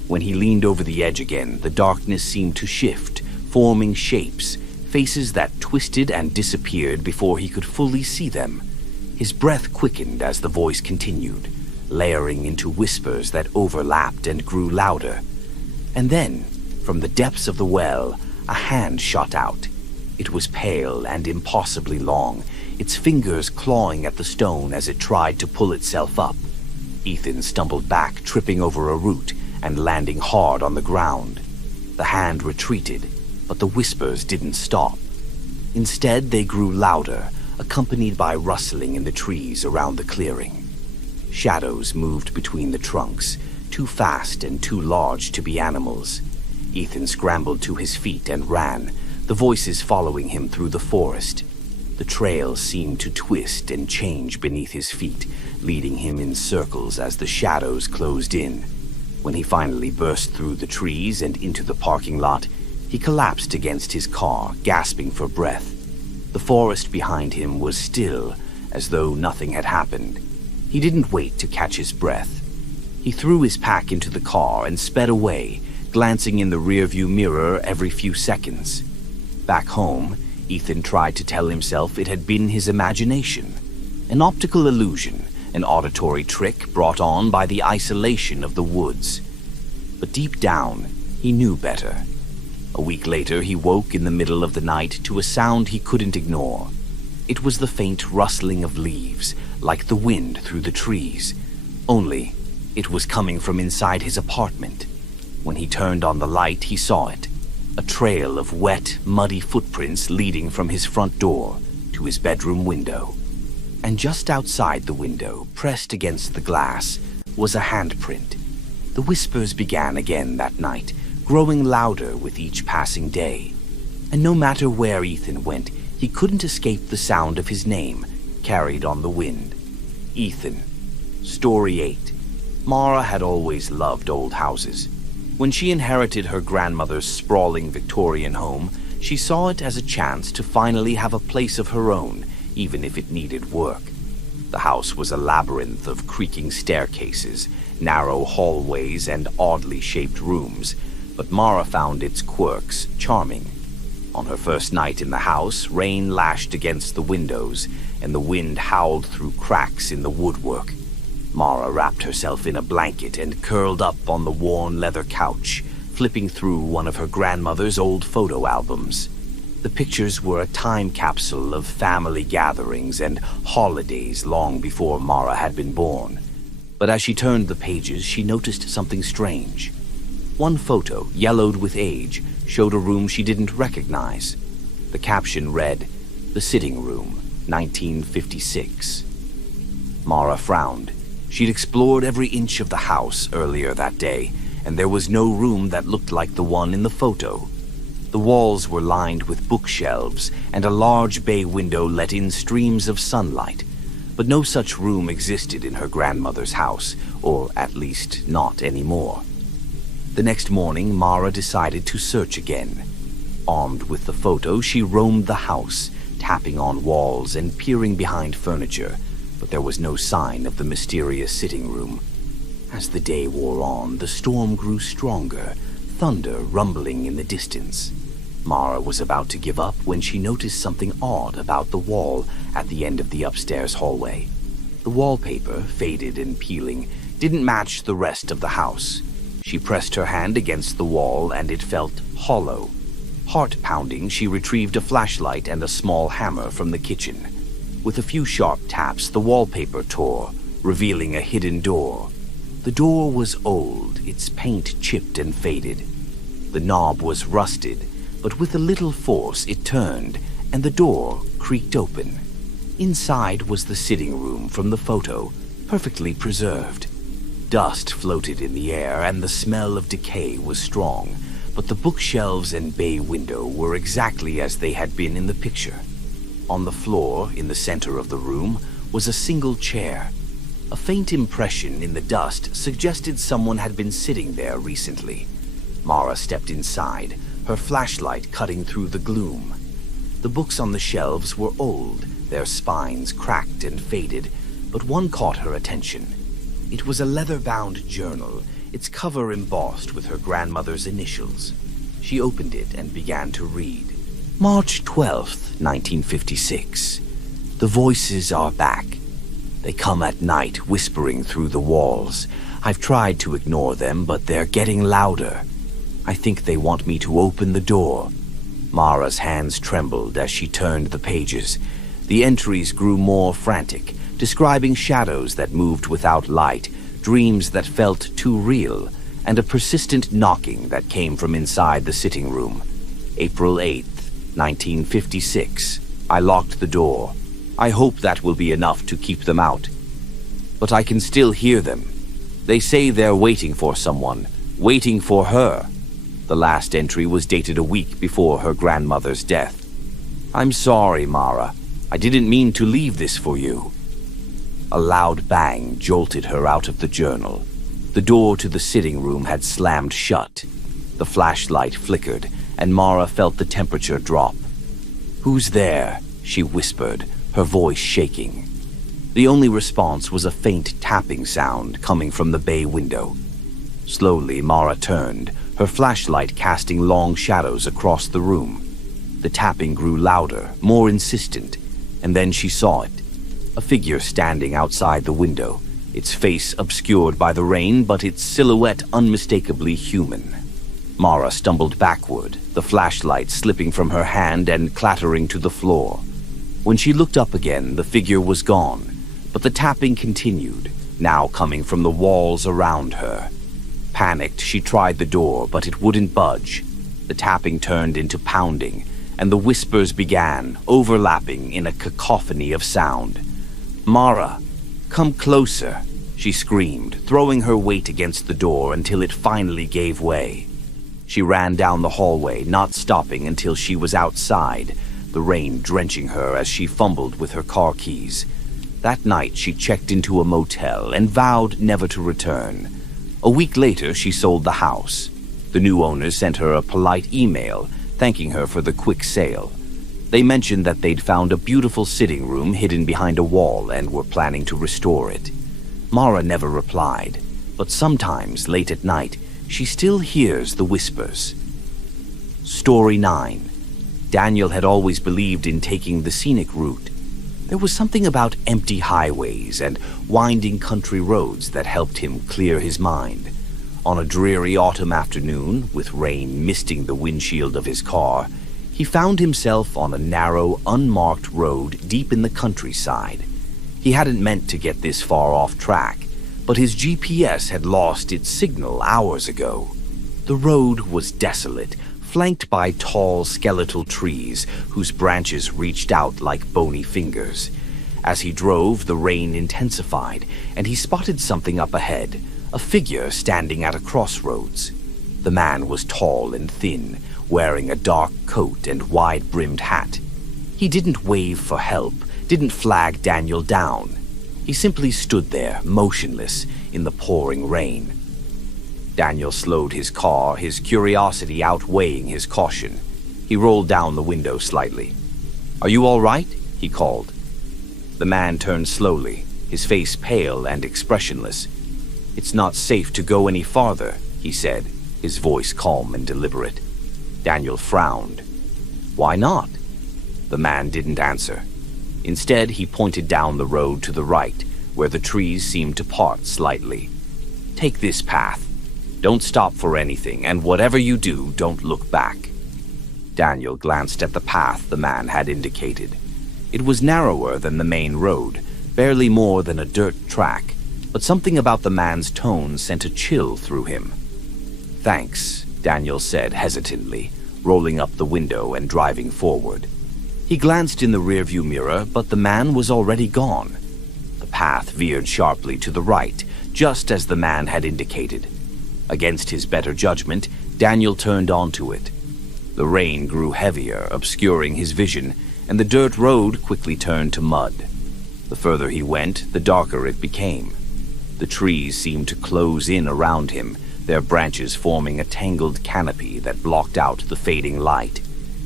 When he leaned over the edge again, the darkness seemed to shift, forming shapes, faces that twisted and disappeared before he could fully see them. His breath quickened as the voice continued, layering into whispers that overlapped and grew louder. And then, from the depths of the well, a hand shot out. It was pale and impossibly long, its fingers clawing at the stone as it tried to pull itself up. Ethan stumbled back, tripping over a root and landing hard on the ground. The hand retreated, but the whispers didn't stop. Instead, they grew louder, accompanied by rustling in the trees around the clearing. Shadows moved between the trunks, too fast and too large to be animals. Ethan scrambled to his feet and ran, the voices following him through the forest. The trail seemed to twist and change beneath his feet, leading him in circles as the shadows closed in. When he finally burst through the trees and into the parking lot, he collapsed against his car, gasping for breath. The forest behind him was still, as though nothing had happened. He didn't wait to catch his breath. He threw his pack into the car and sped away, glancing in the rearview mirror every few seconds. Back home, Ethan tried to tell himself it had been his imagination, an optical illusion, an auditory trick brought on by the isolation of the woods. But deep down, he knew better. A week later, he woke in the middle of the night to a sound he couldn't ignore. It was the faint rustling of leaves, like the wind through the trees. Only, it was coming from inside his apartment. When he turned on the light, he saw it. A trail of wet, muddy footprints leading from his front door to his bedroom window. And just outside the window, pressed against the glass, was a handprint. The whispers began again that night, growing louder with each passing day. And no matter where Ethan went, he couldn't escape the sound of his name, carried on the wind. Ethan. Story 8. Mara had always loved old houses. When she inherited her grandmother's sprawling Victorian home, she saw it as a chance to finally have a place of her own, even if it needed work. The house was a labyrinth of creaking staircases, narrow hallways, and oddly shaped rooms, but Mara found its quirks charming. On her first night in the house, rain lashed against the windows, and the wind howled through cracks in the woodwork. Mara wrapped herself in a blanket and curled up on the worn leather couch, flipping through one of her grandmother's old photo albums. The pictures were a time capsule of family gatherings and holidays long before Mara had been born. But as she turned the pages, she noticed something strange. One photo, yellowed with age, showed a room she didn't recognize. The caption read, "The Sitting Room, 1956. Mara frowned. She'd explored every inch of the house earlier that day, and there was no room that looked like the one in the photo. The walls were lined with bookshelves, and a large bay window let in streams of sunlight. But no such room existed in her grandmother's house, or at least not anymore. The next morning, Mara decided to search again. Armed with the photo, she roamed the house, tapping on walls and peering behind furniture, but there was no sign of the mysterious sitting room. As the day wore on, the storm grew stronger, thunder rumbling in the distance. Mara was about to give up when she noticed something odd about the wall at the end of the upstairs hallway. The wallpaper, faded and peeling, didn't match the rest of the house. She pressed her hand against the wall and it felt hollow. Heart-pounding, she retrieved a flashlight and a small hammer from the kitchen. With a few sharp taps, the wallpaper tore, revealing a hidden door. The door was old, its paint chipped and faded. The knob was rusted, but with a little force it turned, and the door creaked open. Inside was the sitting room from the photo, perfectly preserved. Dust floated in the air, and the smell of decay was strong, but the bookshelves and bay window were exactly as they had been in the picture. On the floor, in the center of the room, was a single chair. A faint impression in the dust suggested someone had been sitting there recently. Mara stepped inside, her flashlight cutting through the gloom. The books on the shelves were old, their spines cracked and faded, but one caught her attention. It was a leather-bound journal, its cover embossed with her grandmother's initials. She opened it and began to read. March 12th, 1956. The voices are back. They come at night, whispering through the walls. I've tried to ignore them, but they're getting louder. I think they want me to open the door. Mara's hands trembled as she turned the pages. The entries grew more frantic, describing shadows that moved without light, dreams that felt too real, and a persistent knocking that came from inside the sitting room. April 8th, 1956. I locked the door. I hope that will be enough to keep them out. But I can still hear them. They say they're waiting for someone, waiting for her. The last entry was dated a week before her grandmother's death. I'm sorry, Mara. I didn't mean to leave this for you. A loud bang jolted her out of the journal. The door to the sitting room had slammed shut. The flashlight flickered, and Mara felt the temperature drop. Who's there? She whispered, her voice shaking. The only response was a faint tapping sound coming from the bay window. Slowly, Mara turned, her flashlight casting long shadows across the room. The tapping grew louder, more insistent, and then she saw it. A figure standing outside the window, its face obscured by the rain, but its silhouette unmistakably human. Mara stumbled backward, the flashlight slipping from her hand and clattering to the floor. When she looked up again, the figure was gone, but the tapping continued, now coming from the walls around her. Panicked, she tried the door, but it wouldn't budge. The tapping turned into pounding, and the whispers began, overlapping in a cacophony of sound. Mara, come closer, she screamed, throwing her weight against the door until it finally gave way. She ran down the hallway, not stopping until she was outside, the rain drenching her as she fumbled with her car keys. That night, she checked into a motel and vowed never to return. A week later, she sold the house. The new owners sent her a polite email, thanking her for the quick sale. They mentioned that they'd found a beautiful sitting room hidden behind a wall and were planning to restore it. Mara never replied, but sometimes, late at night, she still hears the whispers. Story 9. Daniel had always believed in taking the scenic route. There was something about empty highways and winding country roads that helped him clear his mind. On a dreary autumn afternoon, with rain misting the windshield of his car, he found himself on a narrow, unmarked road deep in the countryside. He hadn't meant to get this far off track, but his GPS had lost its signal hours ago. The road was desolate, flanked by tall skeletal trees whose branches reached out like bony fingers. As he drove, the rain intensified, and he spotted something up ahead, a figure standing at a crossroads. The man was tall and thin, wearing a dark coat and wide-brimmed hat. He didn't wave for help, didn't flag Daniel down. He simply stood there, motionless, in the pouring rain. Daniel slowed his car, his curiosity outweighing his caution. He rolled down the window slightly. "Are you all right?" he called. The man turned slowly, his face pale and expressionless. "It's not safe to go any farther," he said, his voice calm and deliberate. Daniel frowned. "Why not?" The man didn't answer. Instead, he pointed down the road to the right, where the trees seemed to part slightly. "Take this path. Don't stop for anything, and whatever you do, don't look back." Daniel glanced at the path the man had indicated. It was narrower than the main road, barely more than a dirt track, but something about the man's tone sent a chill through him. "Thanks," Daniel said hesitantly, rolling up the window and driving forward. He glanced in the rearview mirror, but the man was already gone. The path veered sharply to the right, just as the man had indicated. Against his better judgment, Daniel turned onto it. The rain grew heavier, obscuring his vision, and the dirt road quickly turned to mud. The further he went, the darker it became. The trees seemed to close in around him, their branches forming a tangled canopy that blocked out the fading light.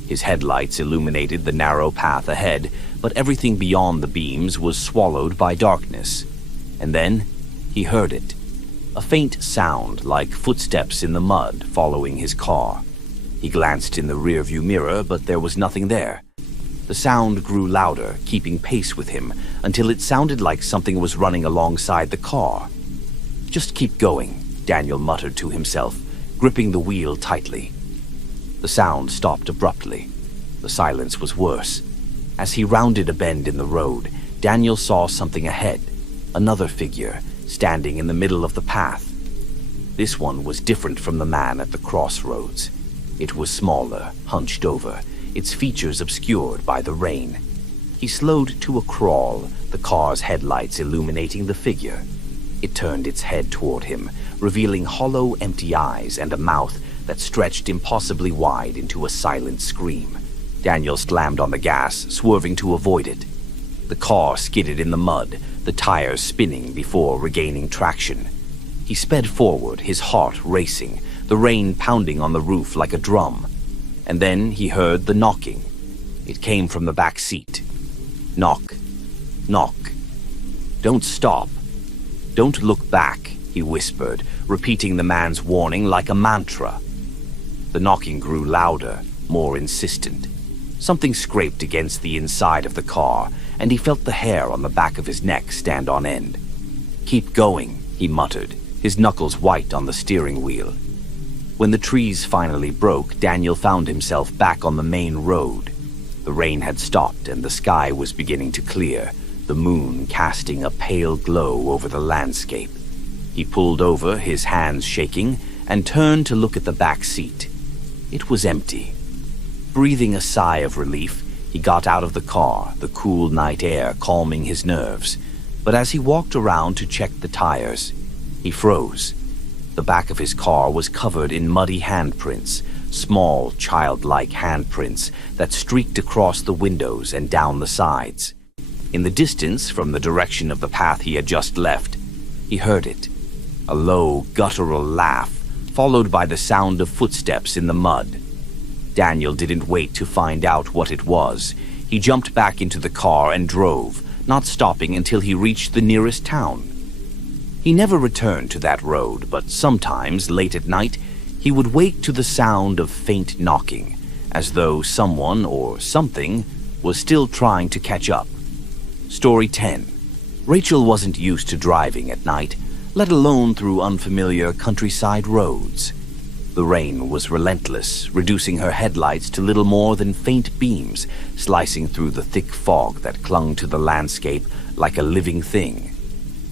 His headlights illuminated the narrow path ahead, but everything beyond the beams was swallowed by darkness. And then he heard it. A faint sound like footsteps in the mud following his car. He glanced in the rearview mirror, but there was nothing there. The sound grew louder, keeping pace with him, until it sounded like something was running alongside the car. "Just keep going," Daniel muttered to himself, gripping the wheel tightly. The sound stopped abruptly. The silence was worse. As he rounded a bend in the road, Daniel saw something ahead, another figure, standing in the middle of the path. This one was different from the man at the crossroads. It was smaller, hunched over, its features obscured by the rain. He slowed to a crawl, the car's headlights illuminating the figure. It turned its head toward him, revealing hollow, empty eyes and a mouth that stretched impossibly wide into a silent scream. Daniel slammed on the gas, swerving to avoid it. The car skidded in the mud, the tires spinning before regaining traction. He sped forward, his heart racing, the rain pounding on the roof like a drum. And then he heard the knocking. It came from the back seat. Knock. Knock. "Don't stop. Don't look back," he whispered, repeating the man's warning like a mantra. The knocking grew louder, more insistent. Something scraped against the inside of the car, and he felt the hair on the back of his neck stand on end. "Keep going," he muttered, his knuckles white on the steering wheel. When the trees finally broke, Daniel found himself back on the main road. The rain had stopped and the sky was beginning to clear, the moon casting a pale glow over the landscape. He pulled over, his hands shaking, and turned to look at the back seat. It was empty. Breathing a sigh of relief, he got out of the car, the cool night air calming his nerves. But as he walked around to check the tires, he froze. The The back of his car was covered in muddy handprints, small, childlike handprints that streaked across the windows and down the sides. In the distance, from the direction of the path he had just left, he heard it. A low, guttural laugh, followed by the sound of footsteps in the mud. Daniel didn't wait to find out what it was. He jumped back into the car and drove, not stopping until he reached the nearest town. He never returned to that road, but sometimes, late at night, he would wake to the sound of faint knocking, as though someone or something was still trying to catch up. Story 10. Rachel wasn't used to driving at night, let alone through unfamiliar countryside roads. The rain was relentless, reducing her headlights to little more than faint beams, slicing through the thick fog that clung to the landscape like a living thing.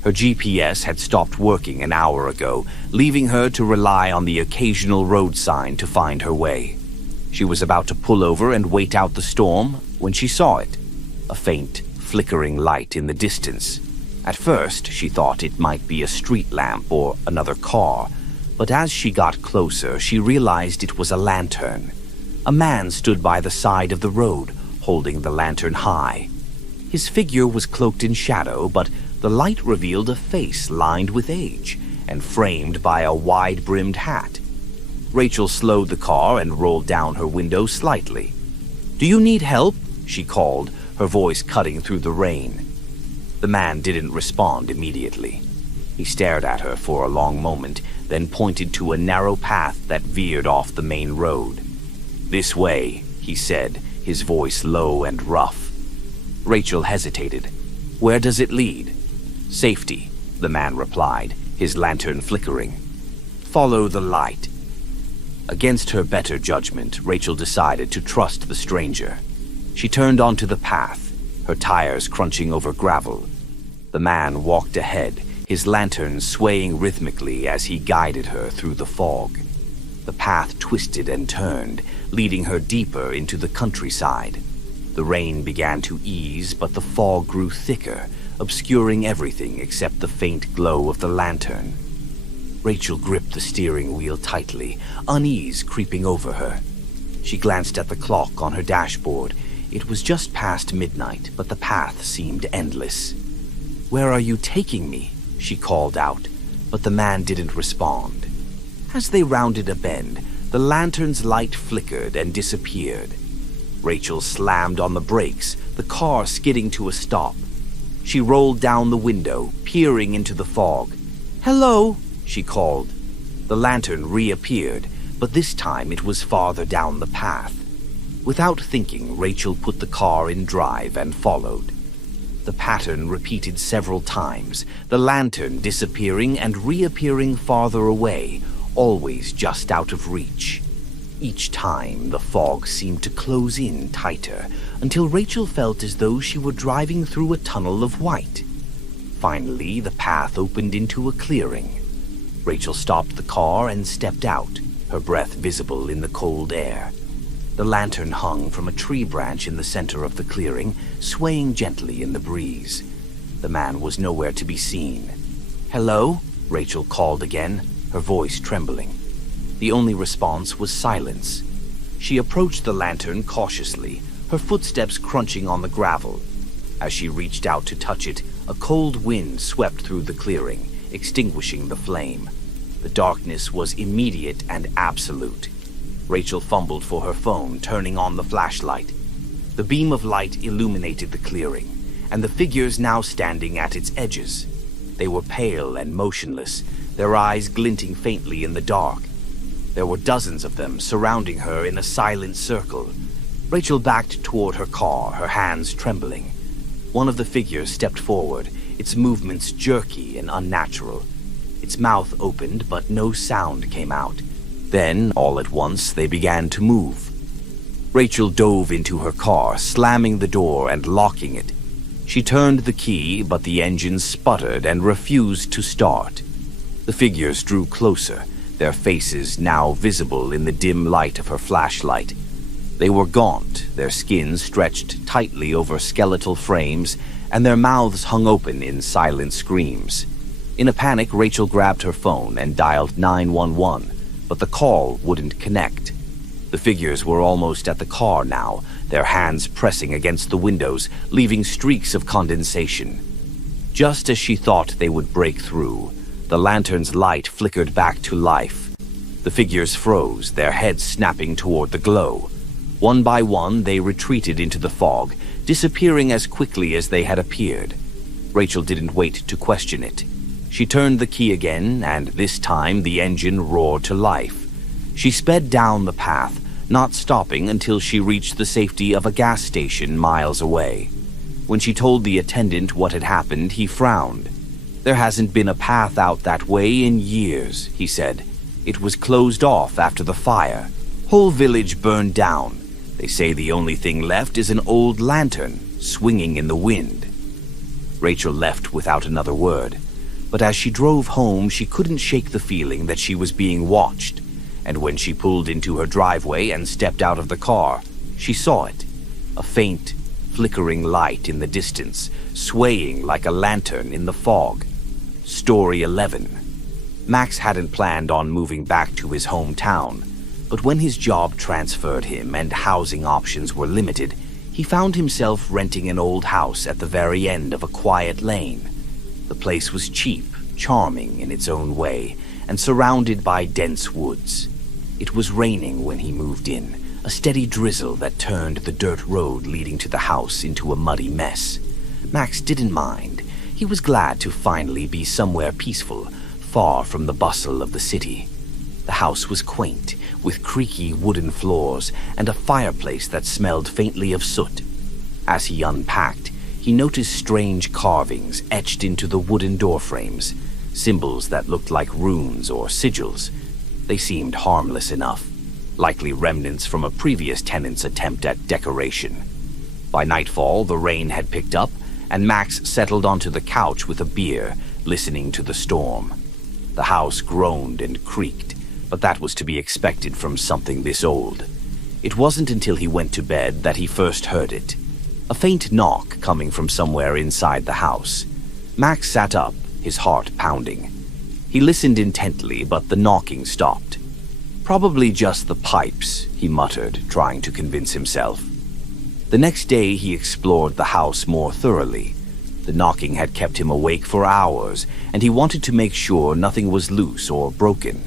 Her GPS had stopped working an hour ago, leaving her to rely on the occasional road sign to find her way. She was about to pull over and wait out the storm when she saw it, a faint, flickering light in the distance. At first, she thought it might be a street lamp or another car, but as she got closer, she realized it was a lantern. A man stood by the side of the road, holding the lantern high. His figure was cloaked in shadow, but the light revealed a face lined with age and framed by a wide-brimmed hat. Rachel slowed the car and rolled down her window slightly. "Do you need help?" she called, her voice cutting through the rain. The man didn't respond immediately. He stared at her for a long moment, then pointed to a narrow path that veered off the main road. "This way," he said, his voice low and rough. Rachel hesitated. "Where does it lead?" "Safety," the man replied, his lantern flickering. "Follow the light." Against her better judgment, Rachel decided to trust the stranger. She turned onto the path, her tires crunching over gravel. The man walked ahead, his lantern swaying rhythmically as he guided her through the fog. The path twisted and turned, leading her deeper into the countryside. The rain began to ease, but the fog grew thicker, obscuring everything except the faint glow of the lantern. Rachel gripped the steering wheel tightly, unease creeping over her. She glanced at the clock on her dashboard. It was just past midnight, but the path seemed endless. "Where are you taking me?" she called out, but the man didn't respond. As they rounded a bend, the lantern's light flickered and disappeared. Rachel slammed on the brakes, the car skidding to a stop. She rolled down the window, peering into the fog. "Hello," she called. The lantern reappeared, but this time it was farther down the path. Without thinking, Rachel put the car in drive and followed. The pattern repeated several times, the lantern disappearing and reappearing farther away, always just out of reach. Each time, the fog seemed to close in tighter, until Rachel felt as though she were driving through a tunnel of white. Finally, the path opened into a clearing. Rachel stopped the car and stepped out, her breath visible in the cold air. The lantern hung from a tree branch in the center of the clearing, swaying gently in the breeze. The man was nowhere to be seen. "Hello?" Rachel called again, her voice trembling. The only response was silence. She approached the lantern cautiously, her footsteps crunching on the gravel. As she reached out to touch it, a cold wind swept through the clearing, extinguishing the flame. The darkness was immediate and absolute. Rachel fumbled for her phone, turning on the flashlight. The beam of light illuminated the clearing, and the figures now standing at its edges. They were pale and motionless, their eyes glinting faintly in the dark. There were dozens of them surrounding her in a silent circle. Rachel backed toward her car, her hands trembling. One of the figures stepped forward, its movements jerky and unnatural. Its mouth opened, but no sound came out. Then, all at once, they began to move. Rachel dove into her car, slamming the door and locking it. She turned the key, but the engine sputtered and refused to start. The figures drew closer, their faces now visible in the dim light of her flashlight. They were gaunt, their skins stretched tightly over skeletal frames, and their mouths hung open in silent screams. In a panic, Rachel grabbed her phone and dialed 911, but the call wouldn't connect. The figures were almost at the car now, their hands pressing against the windows, leaving streaks of condensation. Just as she thought they would break through, the lantern's light flickered back to life. The figures froze, their heads snapping toward the glow. One by one, they retreated into the fog, disappearing as quickly as they had appeared. Rachel didn't wait to question it. She turned the key again, and this time the engine roared to life. She sped down the path, not stopping until she reached the safety of a gas station miles away. When she told the attendant what had happened, he frowned. "There hasn't been a path out that way in years," he said. "It was closed off after the fire. Whole village burned down. They say the only thing left is an old lantern, swinging in the wind." Rachel left without another word, but as she drove home, she couldn't shake the feeling that she was being watched. And when she pulled into her driveway and stepped out of the car, she saw it. A faint, flickering light in the distance, swaying like a lantern in the fog. Story 11. Max hadn't planned on moving back to his hometown, but when his job transferred him and housing options were limited, he found himself renting an old house at the very end of a quiet lane. The place was cheap, charming in its own way, and surrounded by dense woods. It was raining when he moved in, a steady drizzle that turned the dirt road leading to the house into a muddy mess. Max didn't mind. He was glad to finally be somewhere peaceful, far from the bustle of the city. The house was quaint, with creaky wooden floors and a fireplace that smelled faintly of soot. As he unpacked, he noticed strange carvings etched into the wooden door frames, symbols that looked like runes or sigils. They seemed harmless enough, likely remnants from a previous tenant's attempt at decoration. By nightfall, the rain had picked up, and Max settled onto the couch with a beer, listening to the storm. The house groaned and creaked, but that was to be expected from something this old. It wasn't until he went to bed that he first heard it. A faint knock coming from somewhere inside the house. Max sat up, his heart pounding. He listened intently, but the knocking stopped. "Probably just the pipes," he muttered, trying to convince himself. The next day he explored the house more thoroughly. The knocking had kept him awake for hours, and he wanted to make sure nothing was loose or broken.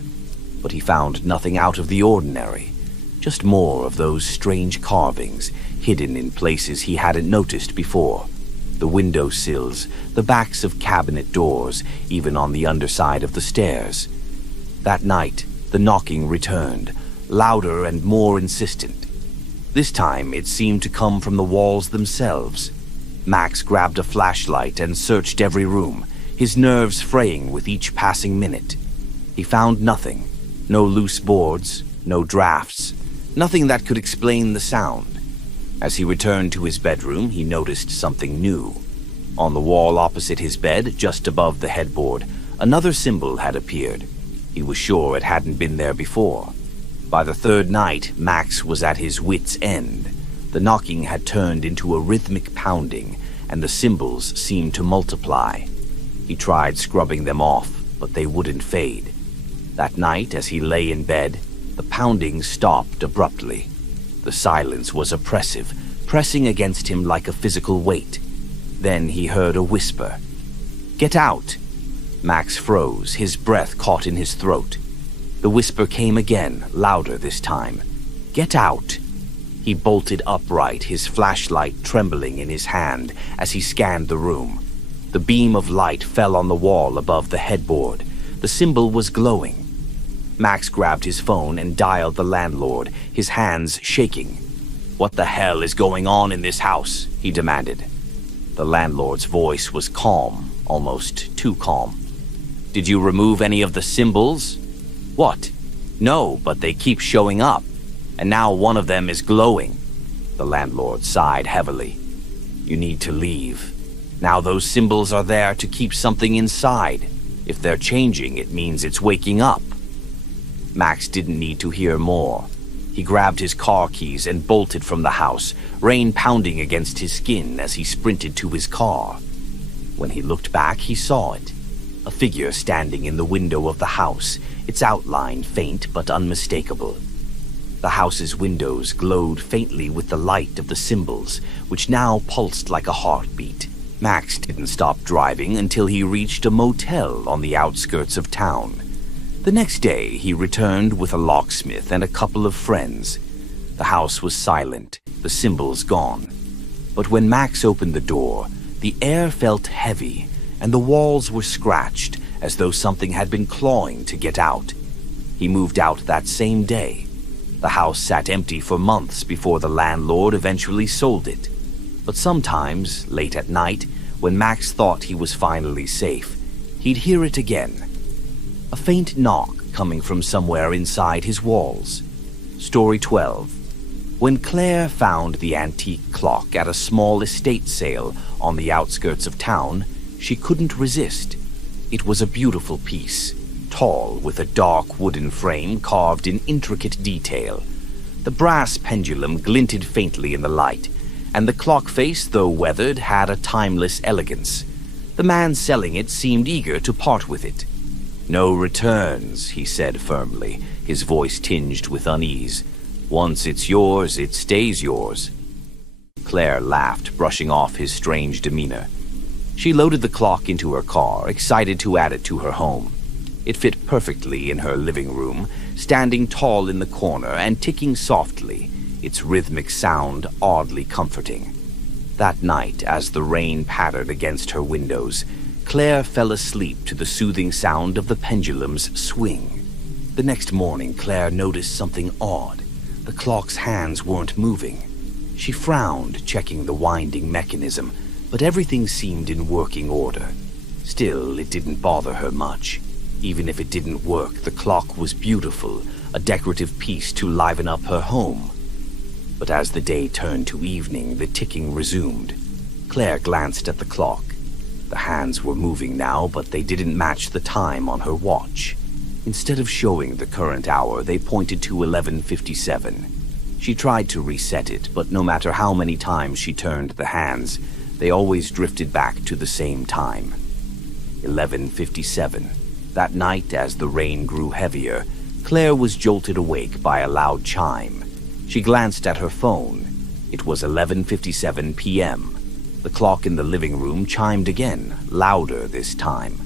But he found nothing out of the ordinary, just more of those strange carvings, hidden in places he hadn't noticed before. The window sills, the backs of cabinet doors, even on the underside of the stairs. That night, the knocking returned, louder and more insistent. This time, it seemed to come from the walls themselves. Max grabbed a flashlight and searched every room, his nerves fraying with each passing minute. He found nothing. No loose boards, no drafts, nothing that could explain the sound. As he returned to his bedroom, he noticed something new. On the wall opposite his bed, just above the headboard, another symbol had appeared. He was sure it hadn't been there before. By the third night, Max was at his wit's end. The knocking had turned into a rhythmic pounding, and the symbols seemed to multiply. He tried scrubbing them off, but they wouldn't fade. That night, as he lay in bed, the pounding stopped abruptly. The silence was oppressive, pressing against him like a physical weight. Then he heard a whisper. "Get out!" Max froze, his breath caught in his throat. The whisper came again, louder this time. "Get out!" He bolted upright, his flashlight trembling in his hand as he scanned the room. The beam of light fell on the wall above the headboard. The symbol was glowing. Max grabbed his phone and dialed the landlord, his hands shaking. "What the hell is going on in this house?" he demanded. The landlord's voice was calm, almost too calm. "Did you remove any of the symbols?" "What? No, but they keep showing up, and now one of them is glowing." The landlord sighed heavily. "You need to leave. Now those symbols are there to keep something inside. If they're changing, it means it's waking up." Max didn't need to hear more. He grabbed his car keys and bolted from the house, rain pounding against his skin as he sprinted to his car. When he looked back, he saw it. A figure standing in the window of the house, its outline faint but unmistakable. The house's windows glowed faintly with the light of the symbols, which now pulsed like a heartbeat. Max didn't stop driving until he reached a motel on the outskirts of town. The next day, he returned with a locksmith and a couple of friends. The house was silent, the symbols gone. But when Max opened the door, the air felt heavy, and the walls were scratched as though something had been clawing to get out. He moved out that same day. The house sat empty for months before the landlord eventually sold it. But sometimes, late at night, when Max thought he was finally safe, he'd hear it again. A faint knock coming from somewhere inside his walls. Story 12. When Claire found the antique clock at a small estate sale on the outskirts of town, she couldn't resist. It was a beautiful piece, tall with a dark wooden frame carved in intricate detail. The brass pendulum glinted faintly in the light, and the clock face, though weathered, had a timeless elegance. The man selling it seemed eager to part with it. "No returns," he said firmly, his voice tinged with unease. "Once it's yours, it stays yours." Claire laughed, brushing off his strange demeanor. She loaded the clock into her car, excited to add it to her home. It fit perfectly in her living room, standing tall in the corner and ticking softly, its rhythmic sound oddly comforting. That night, as the rain pattered against her windows, Claire fell asleep to the soothing sound of the pendulum's swing. The next morning, Claire noticed something odd. The clock's hands weren't moving. She frowned, checking the winding mechanism, but everything seemed in working order. Still, it didn't bother her much. Even if it didn't work, the clock was beautiful, a decorative piece to liven up her home. But as the day turned to evening, the ticking resumed. Claire glanced at the clock. The hands were moving now, but they didn't match the time on her watch. Instead of showing the current hour, they pointed to 11:57. She tried to reset it, but no matter how many times she turned the hands, they always drifted back to the same time. 11:57. That night, as the rain grew heavier, Claire was jolted awake by a loud chime. She glanced at her phone. It was 11:57 p.m. The clock in the living room chimed again, louder this time.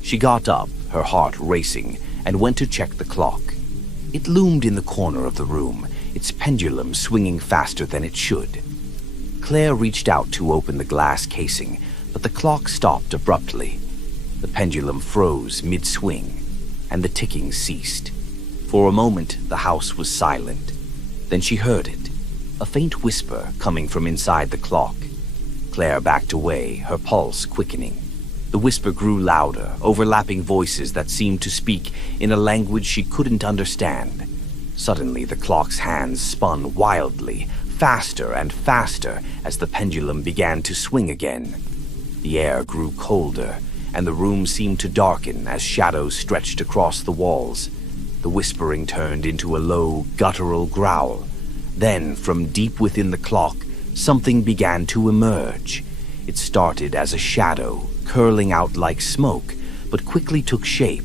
She got up, her heart racing, and went to check the clock. It loomed in the corner of the room, its pendulum swinging faster than it should. Claire reached out to open the glass casing, but the clock stopped abruptly. The pendulum froze mid-swing, and the ticking ceased. For a moment, the house was silent. Then she heard it, a faint whisper coming from inside the clock. Claire backed away, her pulse quickening. The whisper grew louder, overlapping voices that seemed to speak in a language she couldn't understand. Suddenly, the clock's hands spun wildly, faster and faster as the pendulum began to swing again. The air grew colder, and the room seemed to darken as shadows stretched across the walls. The whispering turned into a low, guttural growl. Then, from deep within the clock, something began to emerge. It started as a shadow, curling out like smoke, but quickly took shape,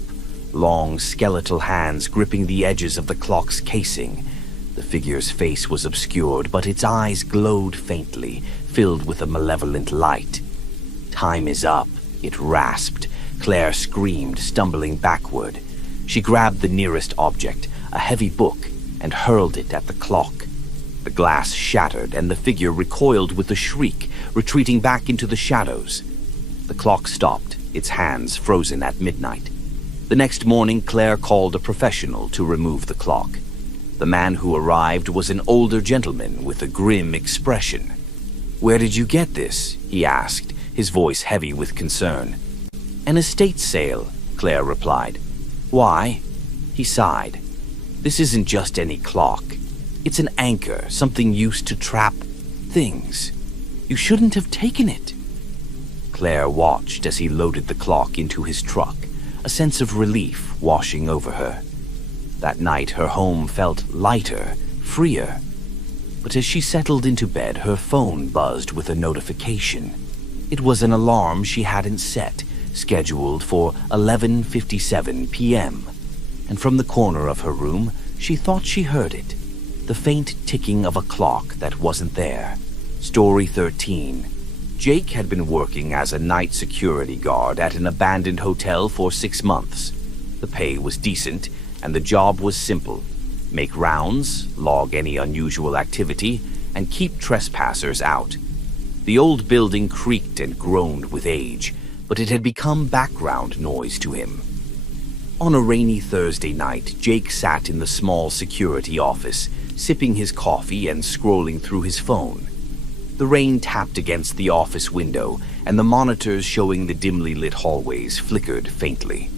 long skeletal hands gripping the edges of the clock's casing. The figure's face was obscured, but its eyes glowed faintly, filled with a malevolent light. "Time is up," it rasped. Claire screamed, stumbling backward. She grabbed the nearest object, a heavy book, and hurled it at the clock. The glass shattered, and the figure recoiled with a shriek, retreating back into the shadows. The clock stopped, its hands frozen at midnight. The next morning, Claire called a professional to remove the clock. The man who arrived was an older gentleman with a grim expression. "Where did you get this?" he asked, his voice heavy with concern. "An estate sale," Claire replied. "Why?" He sighed. "This isn't just any clock. It's an anchor, something used to trap things. You shouldn't have taken it." Claire watched as he loaded the clock into his truck, a sense of relief washing over her. That night, her home felt lighter, freer. But as she settled into bed, her phone buzzed with a notification. It was an alarm she hadn't set, scheduled for 11:57 p.m., and from the corner of her room, she thought she heard it, the faint ticking of a clock that wasn't there. Story 13. Jake had been working as a night security guard at an abandoned hotel for 6 months. The pay was decent, and the job was simple. Make rounds, log any unusual activity, and keep trespassers out. The old building creaked and groaned with age, but it had become background noise to him. On a rainy Thursday night, Jake sat in the small security office, sipping his coffee and scrolling through his phone. The rain tapped against the office window, and the monitors showing the dimly lit hallways flickered faintly.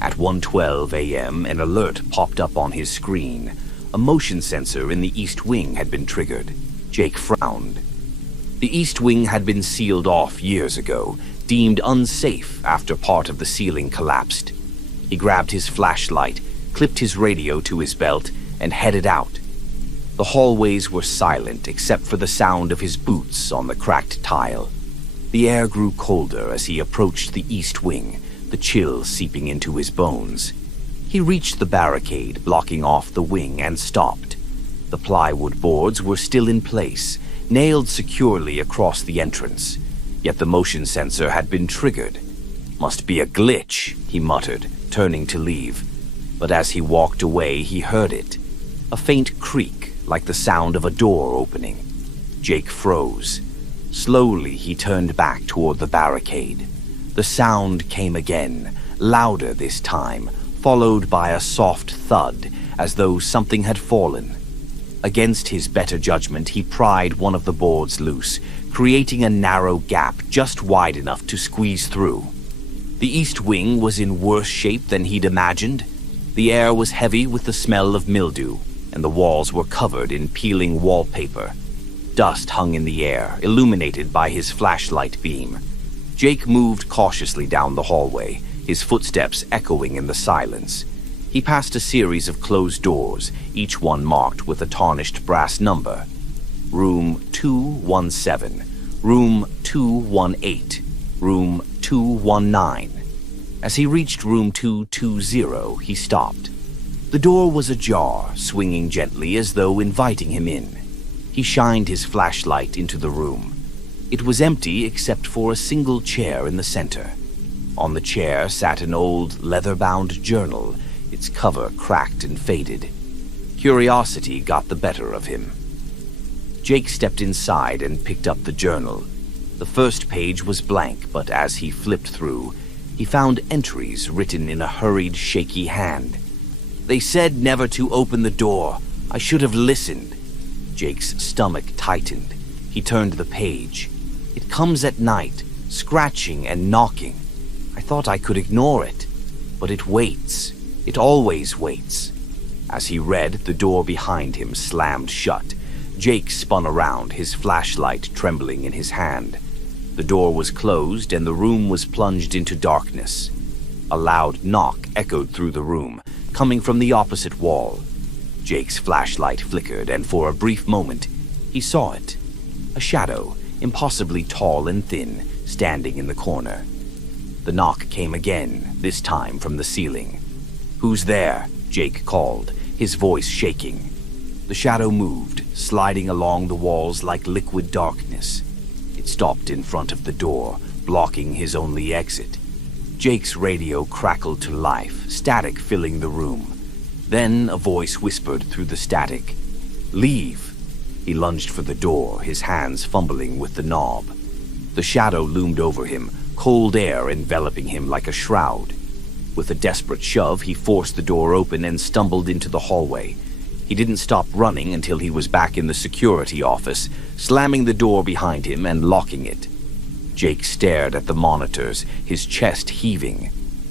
At 1:12 a.m., an alert popped up on his screen. A motion sensor in the East Wing had been triggered. Jake frowned. The East Wing had been sealed off years ago, deemed unsafe after part of the ceiling collapsed. He grabbed his flashlight, clipped his radio to his belt, and headed out. The hallways were silent except for the sound of his boots on the cracked tile. The air grew colder as he approached the East Wing, the chill seeping into his bones. He reached the barricade blocking off the wing and stopped. The plywood boards were still in place, nailed securely across the entrance, yet the motion sensor had been triggered. "Must be a glitch," he muttered, turning to leave. But as he walked away, he heard it. A faint creak, like the sound of a door opening. Jake froze. Slowly, he turned back toward the barricade. The sound came again, louder this time, followed by a soft thud, as though something had fallen. Against his better judgment, he pried one of the boards loose, creating a narrow gap just wide enough to squeeze through. The East Wing was in worse shape than he'd imagined. The air was heavy with the smell of mildew, and the walls were covered in peeling wallpaper. Dust hung in the air, illuminated by his flashlight beam. Jake moved cautiously down the hallway, his footsteps echoing in the silence. He passed a series of closed doors, each one marked with a tarnished brass number. Room 217, Room 218, Room 219. As he reached Room 220, he stopped. The door was ajar, swinging gently as though inviting him in. He shined his flashlight into the room. It was empty except for a single chair in the center. On the chair sat an old, leather-bound journal, its cover cracked and faded. Curiosity got the better of him. Jake stepped inside and picked up the journal. The first page was blank, but as he flipped through, he found entries written in a hurried, shaky hand. "They said never to open the door. I should have listened." Jake's stomach tightened. He turned the page. "It comes at night, scratching and knocking. I thought I could ignore it, but it waits. It always waits." As he read, the door behind him slammed shut. Jake spun around, his flashlight trembling in his hand. The door was closed and the room was plunged into darkness. A loud knock echoed through the room, coming from the opposite wall. Jake's flashlight flickered, and for a brief moment, he saw it. A shadow, impossibly tall and thin, standing in the corner. The knock came again, this time from the ceiling. "Who's there?" Jake called, his voice shaking. The shadow moved, sliding along the walls like liquid darkness. It stopped in front of the door, blocking his only exit. Jake's radio crackled to life, static filling the room. Then a voice whispered through the static. "Leave." He lunged for the door, his hands fumbling with the knob. The shadow loomed over him, cold air enveloping him like a shroud. With a desperate shove, he forced the door open and stumbled into the hallway. He didn't stop running until he was back in the security office, slamming the door behind him and locking it. Jake stared at the monitors, his chest heaving.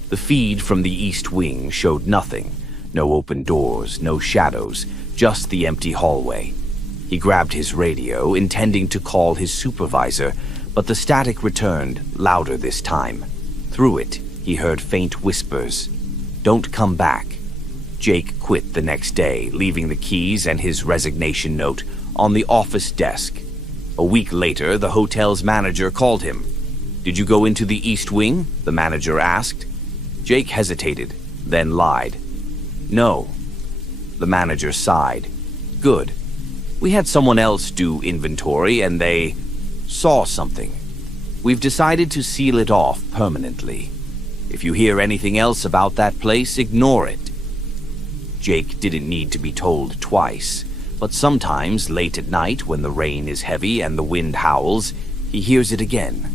The feed from the East Wing showed nothing. No open doors, no shadows, just the empty hallway. He grabbed his radio, intending to call his supervisor, but the static returned, louder this time. Through it, he heard faint whispers. "Don't come back." Jake quit the next day, leaving the keys and his resignation note on the office desk. A week later, the hotel's manager called him. "Did you go into the East Wing?" the manager asked. Jake hesitated, then lied. "No." The manager sighed. "Good. We had someone else do inventory and they saw something. We've decided to seal it off permanently. If you hear anything else about that place, ignore it." Jake didn't need to be told twice, but sometimes late at night when the rain is heavy and the wind howls, he hears it again.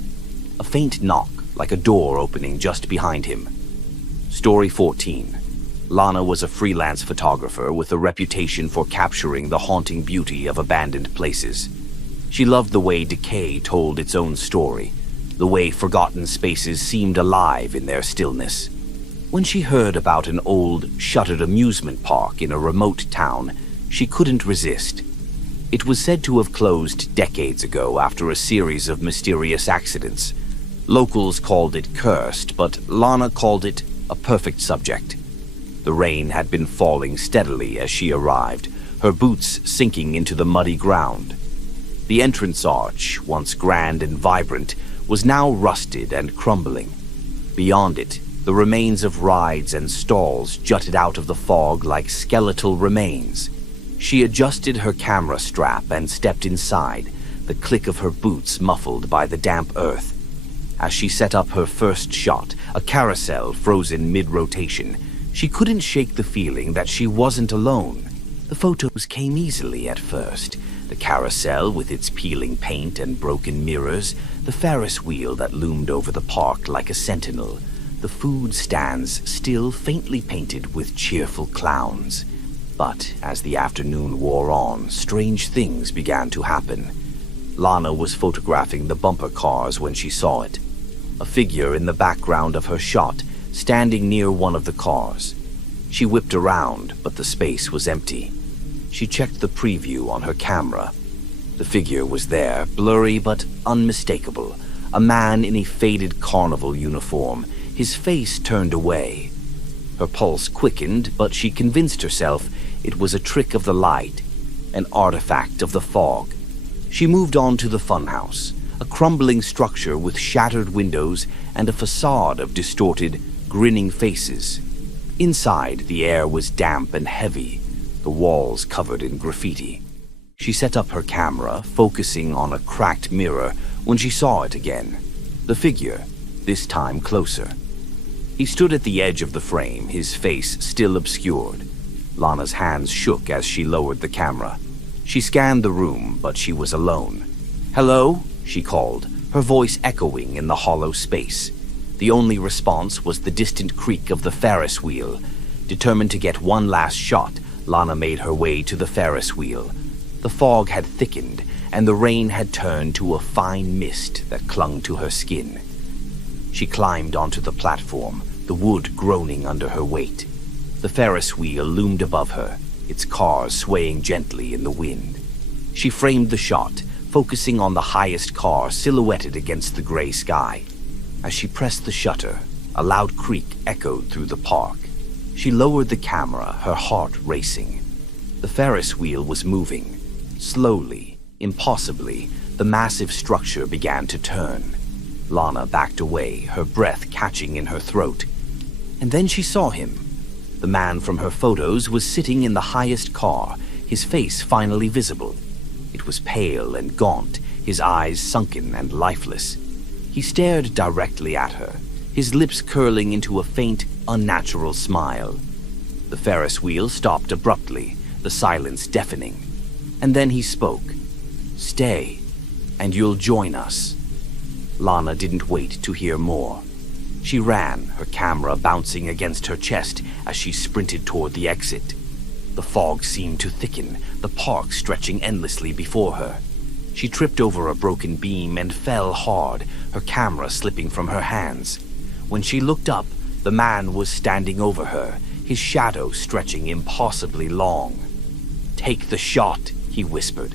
A faint knock, like a door opening just behind him. Story 14. Lana was a freelance photographer with a reputation for capturing the haunting beauty of abandoned places. She loved the way decay told its own story, the way forgotten spaces seemed alive in their stillness. When she heard about an old, shuttered amusement park in a remote town, she couldn't resist. It was said to have closed decades ago after a series of mysterious accidents. Locals called it cursed, but Lana called it a perfect subject. The rain had been falling steadily as she arrived, her boots sinking into the muddy ground. The entrance arch, once grand and vibrant, was now rusted and crumbling. Beyond it, the remains of rides and stalls jutted out of the fog like skeletal remains. She adjusted her camera strap and stepped inside, the click of her boots muffled by the damp earth. As she set up her first shot, a carousel frozen mid-rotation, she couldn't shake the feeling that she wasn't alone. The photos came easily at first. The carousel with its peeling paint and broken mirrors, the Ferris wheel that loomed over the park like a sentinel, the food stands still faintly painted with cheerful clowns. But as the afternoon wore on, strange things began to happen. Lana was photographing the bumper cars when she saw it. A figure in the background of her shot, standing near one of the cars. She whipped around, but the space was empty. She checked the preview on her camera. The figure was there, blurry but unmistakable. A man in a faded carnival uniform, his face turned away. Her pulse quickened, but she convinced herself it was a trick of the light, an artifact of the fog. She moved on to the funhouse, a crumbling structure with shattered windows and a facade of distorted, grinning faces. Inside, the air was damp and heavy, the walls covered in graffiti. She set up her camera, focusing on a cracked mirror, when she saw it again. The figure, this time closer. He stood at the edge of the frame, his face still obscured. Lana's hands shook as she lowered the camera. She scanned the room, but she was alone. "Hello?" she called, her voice echoing in the hollow space. The only response was the distant creak of the Ferris wheel. Determined to get one last shot, Lana made her way to the Ferris wheel. The fog had thickened, and the rain had turned to a fine mist that clung to her skin. She climbed onto the platform, the wood groaning under her weight. The Ferris wheel loomed above her, its cars swaying gently in the wind. She framed the shot, focusing on the highest car silhouetted against the gray sky. As she pressed the shutter, a loud creak echoed through the park. She lowered the camera, her heart racing. The Ferris wheel was moving. Slowly, impossibly, the massive structure began to turn. Lana backed away, her breath catching in her throat. And then she saw him. The man from her photos was sitting in the highest car, his face finally visible. It was pale and gaunt, his eyes sunken and lifeless. He stared directly at her, his lips curling into a faint, unnatural smile. The Ferris wheel stopped abruptly, the silence deafening. And then he spoke. "Stay, and you'll join us." Lana didn't wait to hear more. She ran, her camera bouncing against her chest as she sprinted toward the exit. The fog seemed to thicken, the park stretching endlessly before her. She tripped over a broken beam and fell hard, her camera slipping from her hands. When she looked up, the man was standing over her, his shadow stretching impossibly long. "Take the shot," he whispered.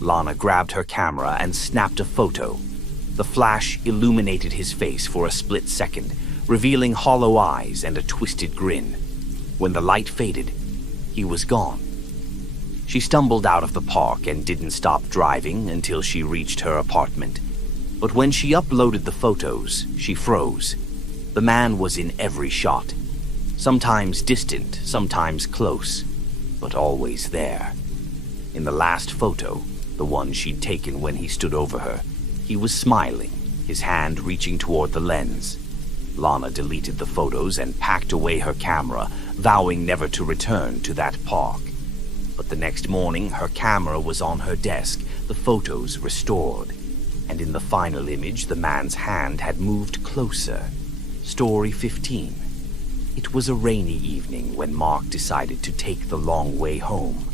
Lana grabbed her camera and snapped a photo. The flash illuminated his face for a split second, revealing hollow eyes and a twisted grin. When the light faded, he was gone. She stumbled out of the park and didn't stop driving until she reached her apartment. But when she uploaded the photos, she froze. The man was in every shot. Sometimes distant, sometimes close, but always there. In the last photo, the one she'd taken when he stood over her, he was smiling, his hand reaching toward the lens. Lana deleted the photos and packed away her camera, vowing never to return to that park. But the next morning, her camera was on her desk, the photos restored. And in the final image, the man's hand had moved closer. Story 15. It was a rainy evening when Mark decided to take the long way home.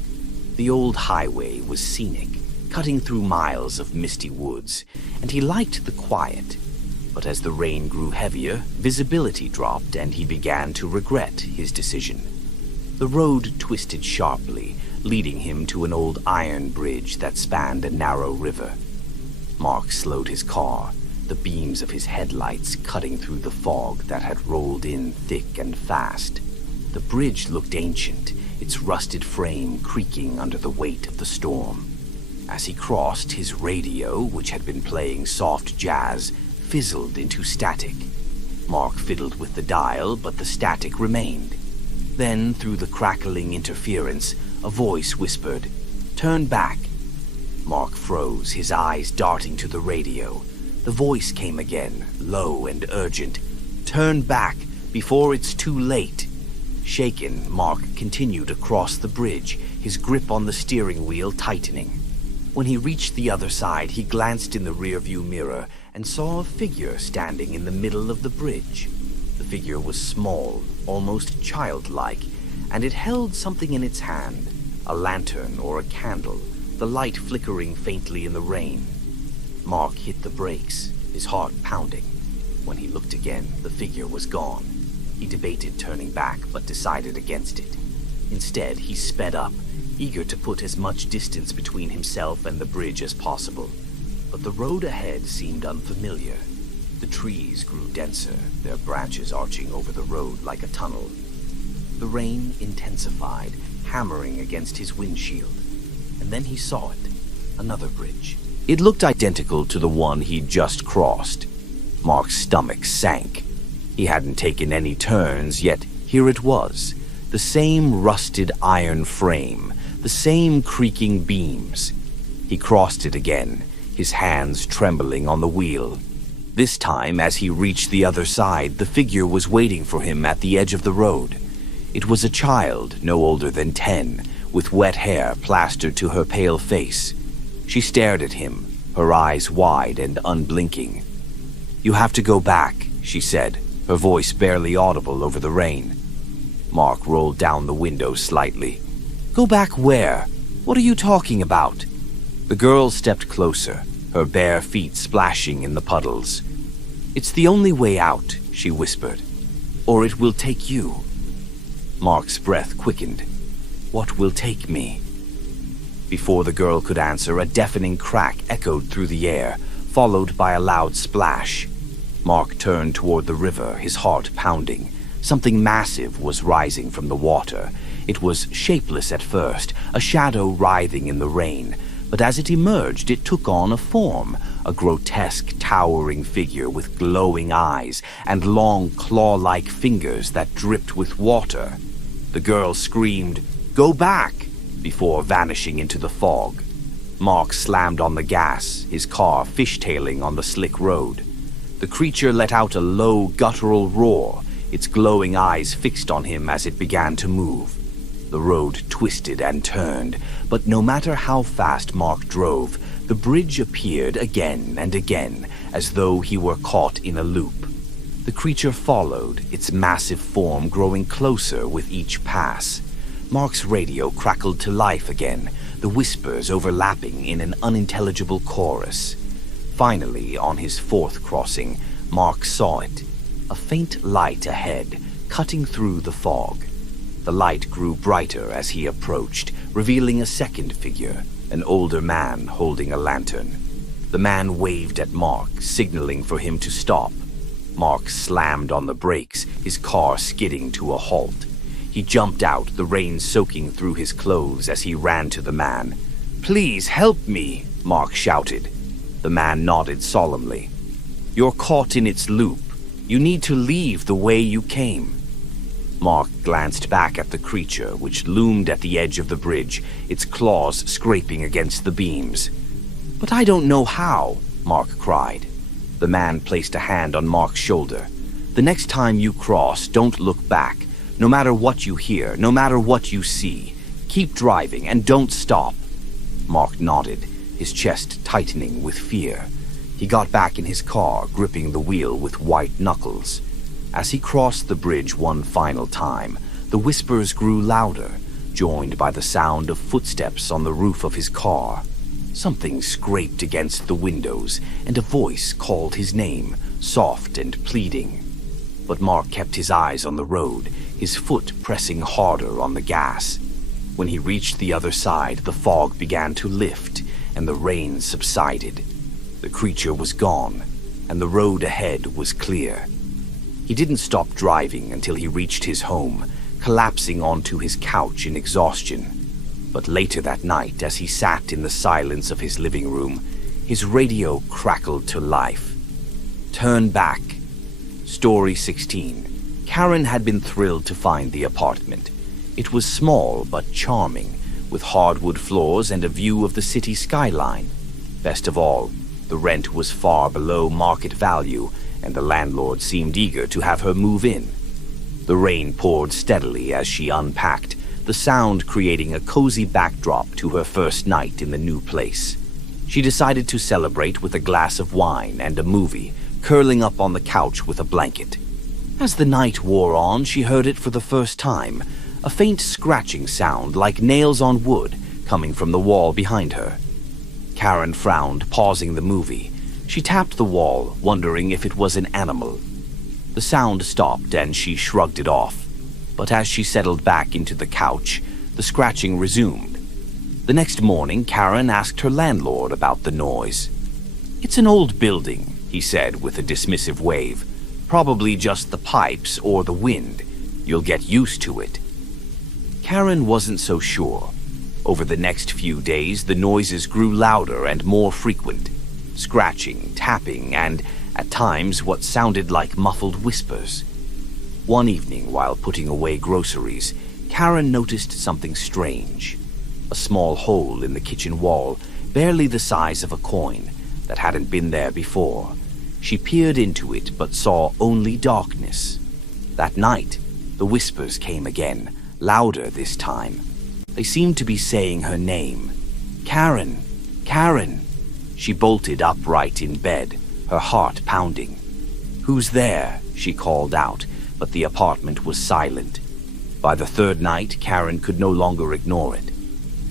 The old highway was scenic, cutting through miles of misty woods, and he liked the quiet. But as the rain grew heavier, visibility dropped and he began to regret his decision. The road twisted sharply, leading him to an old iron bridge that spanned a narrow river. Mark slowed his car, the beams of his headlights cutting through the fog that had rolled in thick and fast. The bridge looked ancient, its rusted frame creaking under the weight of the storm. As he crossed, his radio, which had been playing soft jazz, fizzled into static. Mark fiddled with the dial, but the static remained. Then, through the crackling interference, a voice whispered, "Turn back." Mark froze, his eyes darting to the radio. The voice came again, low and urgent. "Turn back, before it's too late." Shaken, Mark continued across the bridge, his grip on the steering wheel tightening. When he reached the other side, he glanced in the rearview mirror and saw a figure standing in the middle of the bridge. The figure was small, almost childlike, and it held something in its hand, a lantern or a candle, the light flickering faintly in the rain. Mark hit the brakes, his heart pounding. When he looked again, the figure was gone. He debated turning back, but decided against it. Instead, he sped up, eager to put as much distance between himself and the bridge as possible. But the road ahead seemed unfamiliar. The trees grew denser, their branches arching over the road like a tunnel. The rain intensified, hammering against his windshield. And then he saw it, another bridge. It looked identical to the one he'd just crossed. Mark's stomach sank. He hadn't taken any turns, yet here it was. The same rusted iron frame, the same creaking beams. He crossed it again, his hands trembling on the wheel. This time, as he reached the other side, the figure was waiting for him at the edge of the road. It was a child, no older than 10, with wet hair plastered to her pale face. She stared at him, her eyes wide and unblinking. "You have to go back," she said, her voice barely audible over the rain. Mark rolled down the window slightly. "Go back where? What are you talking about?" The girl stepped closer, her bare feet splashing in the puddles. "It's the only way out," she whispered, "or it will take you." Mark's breath quickened. "What will take me?" Before the girl could answer, a deafening crack echoed through the air, followed by a loud splash. Mark turned toward the river, his heart pounding. Something massive was rising from the water. It was shapeless at first, a shadow writhing in the rain, but as it emerged, it took on a form, a grotesque, towering figure with glowing eyes and long, claw-like fingers that dripped with water. The girl screamed, "Go back!" before vanishing into the fog. Mark slammed on the gas, his car fishtailing on the slick road. The creature let out a low, guttural roar, its glowing eyes fixed on him as it began to move. The road twisted and turned, but no matter how fast Mark drove, the bridge appeared again and again, as though he were caught in a loop. The creature followed, its massive form growing closer with each pass. Mark's radio crackled to life again, the whispers overlapping in an unintelligible chorus. Finally, on his fourth crossing, Mark saw it. A faint light ahead, cutting through the fog. The light grew brighter as he approached, revealing a second figure, an older man holding a lantern. The man waved at Mark, signaling for him to stop. Mark slammed on the brakes, his car skidding to a halt. He jumped out, the rain soaking through his clothes as he ran to the man. "Please help me," Mark shouted. The man nodded solemnly. "You're caught in its loop. You need to leave the way you came." Mark glanced back at the creature, which loomed at the edge of the bridge, its claws scraping against the beams. "But I don't know how," Mark cried. The man placed a hand on Mark's shoulder. "The next time you cross, don't look back. No matter what you hear, no matter what you see, keep driving and don't stop." Mark nodded, his chest tightening with fear. He got back in his car, gripping the wheel with white knuckles. As he crossed the bridge one final time, the whispers grew louder, joined by the sound of footsteps on the roof of his car. Something scraped against the windows, and a voice called his name, soft and pleading. But Mark kept his eyes on the road, his foot pressing harder on the gas. When he reached the other side, the fog began to lift, and the rain subsided. The creature was gone, and the road ahead was clear. He didn't stop driving until he reached his home, collapsing onto his couch in exhaustion. But later that night, as he sat in the silence of his living room, his radio crackled to life. Turn Back. Story 16. Karen had been thrilled to find the apartment. It was small but charming, with hardwood floors and a view of the city skyline. Best of all, the rent was far below market value, and the landlord seemed eager to have her move in. The rain poured steadily as she unpacked, the sound creating a cozy backdrop to her first night in the new place. She decided to celebrate with a glass of wine and a movie, curling up on the couch with a blanket. As the night wore on, she heard it for the first time, a faint scratching sound like nails on wood coming from the wall behind her. Karen frowned, pausing the movie. She tapped the wall, wondering if it was an animal. The sound stopped and she shrugged it off. But as she settled back into the couch, the scratching resumed. The next morning, Karen asked her landlord about the noise. "It's an old building," he said with a dismissive wave. "Probably just the pipes or the wind. You'll get used to it." Karen wasn't so sure. Over the next few days, the noises grew louder and more frequent. Scratching, tapping, and, at times, what sounded like muffled whispers. One evening, while putting away groceries, Karen noticed something strange. A small hole in the kitchen wall, barely the size of a coin, that hadn't been there before. She peered into it, but saw only darkness. That night, the whispers came again, louder this time. They seemed to be saying her name. "Karen! Karen!" She bolted upright in bed, her heart pounding. "Who's there?" she called out, but the apartment was silent. By the third night, Karen could no longer ignore it.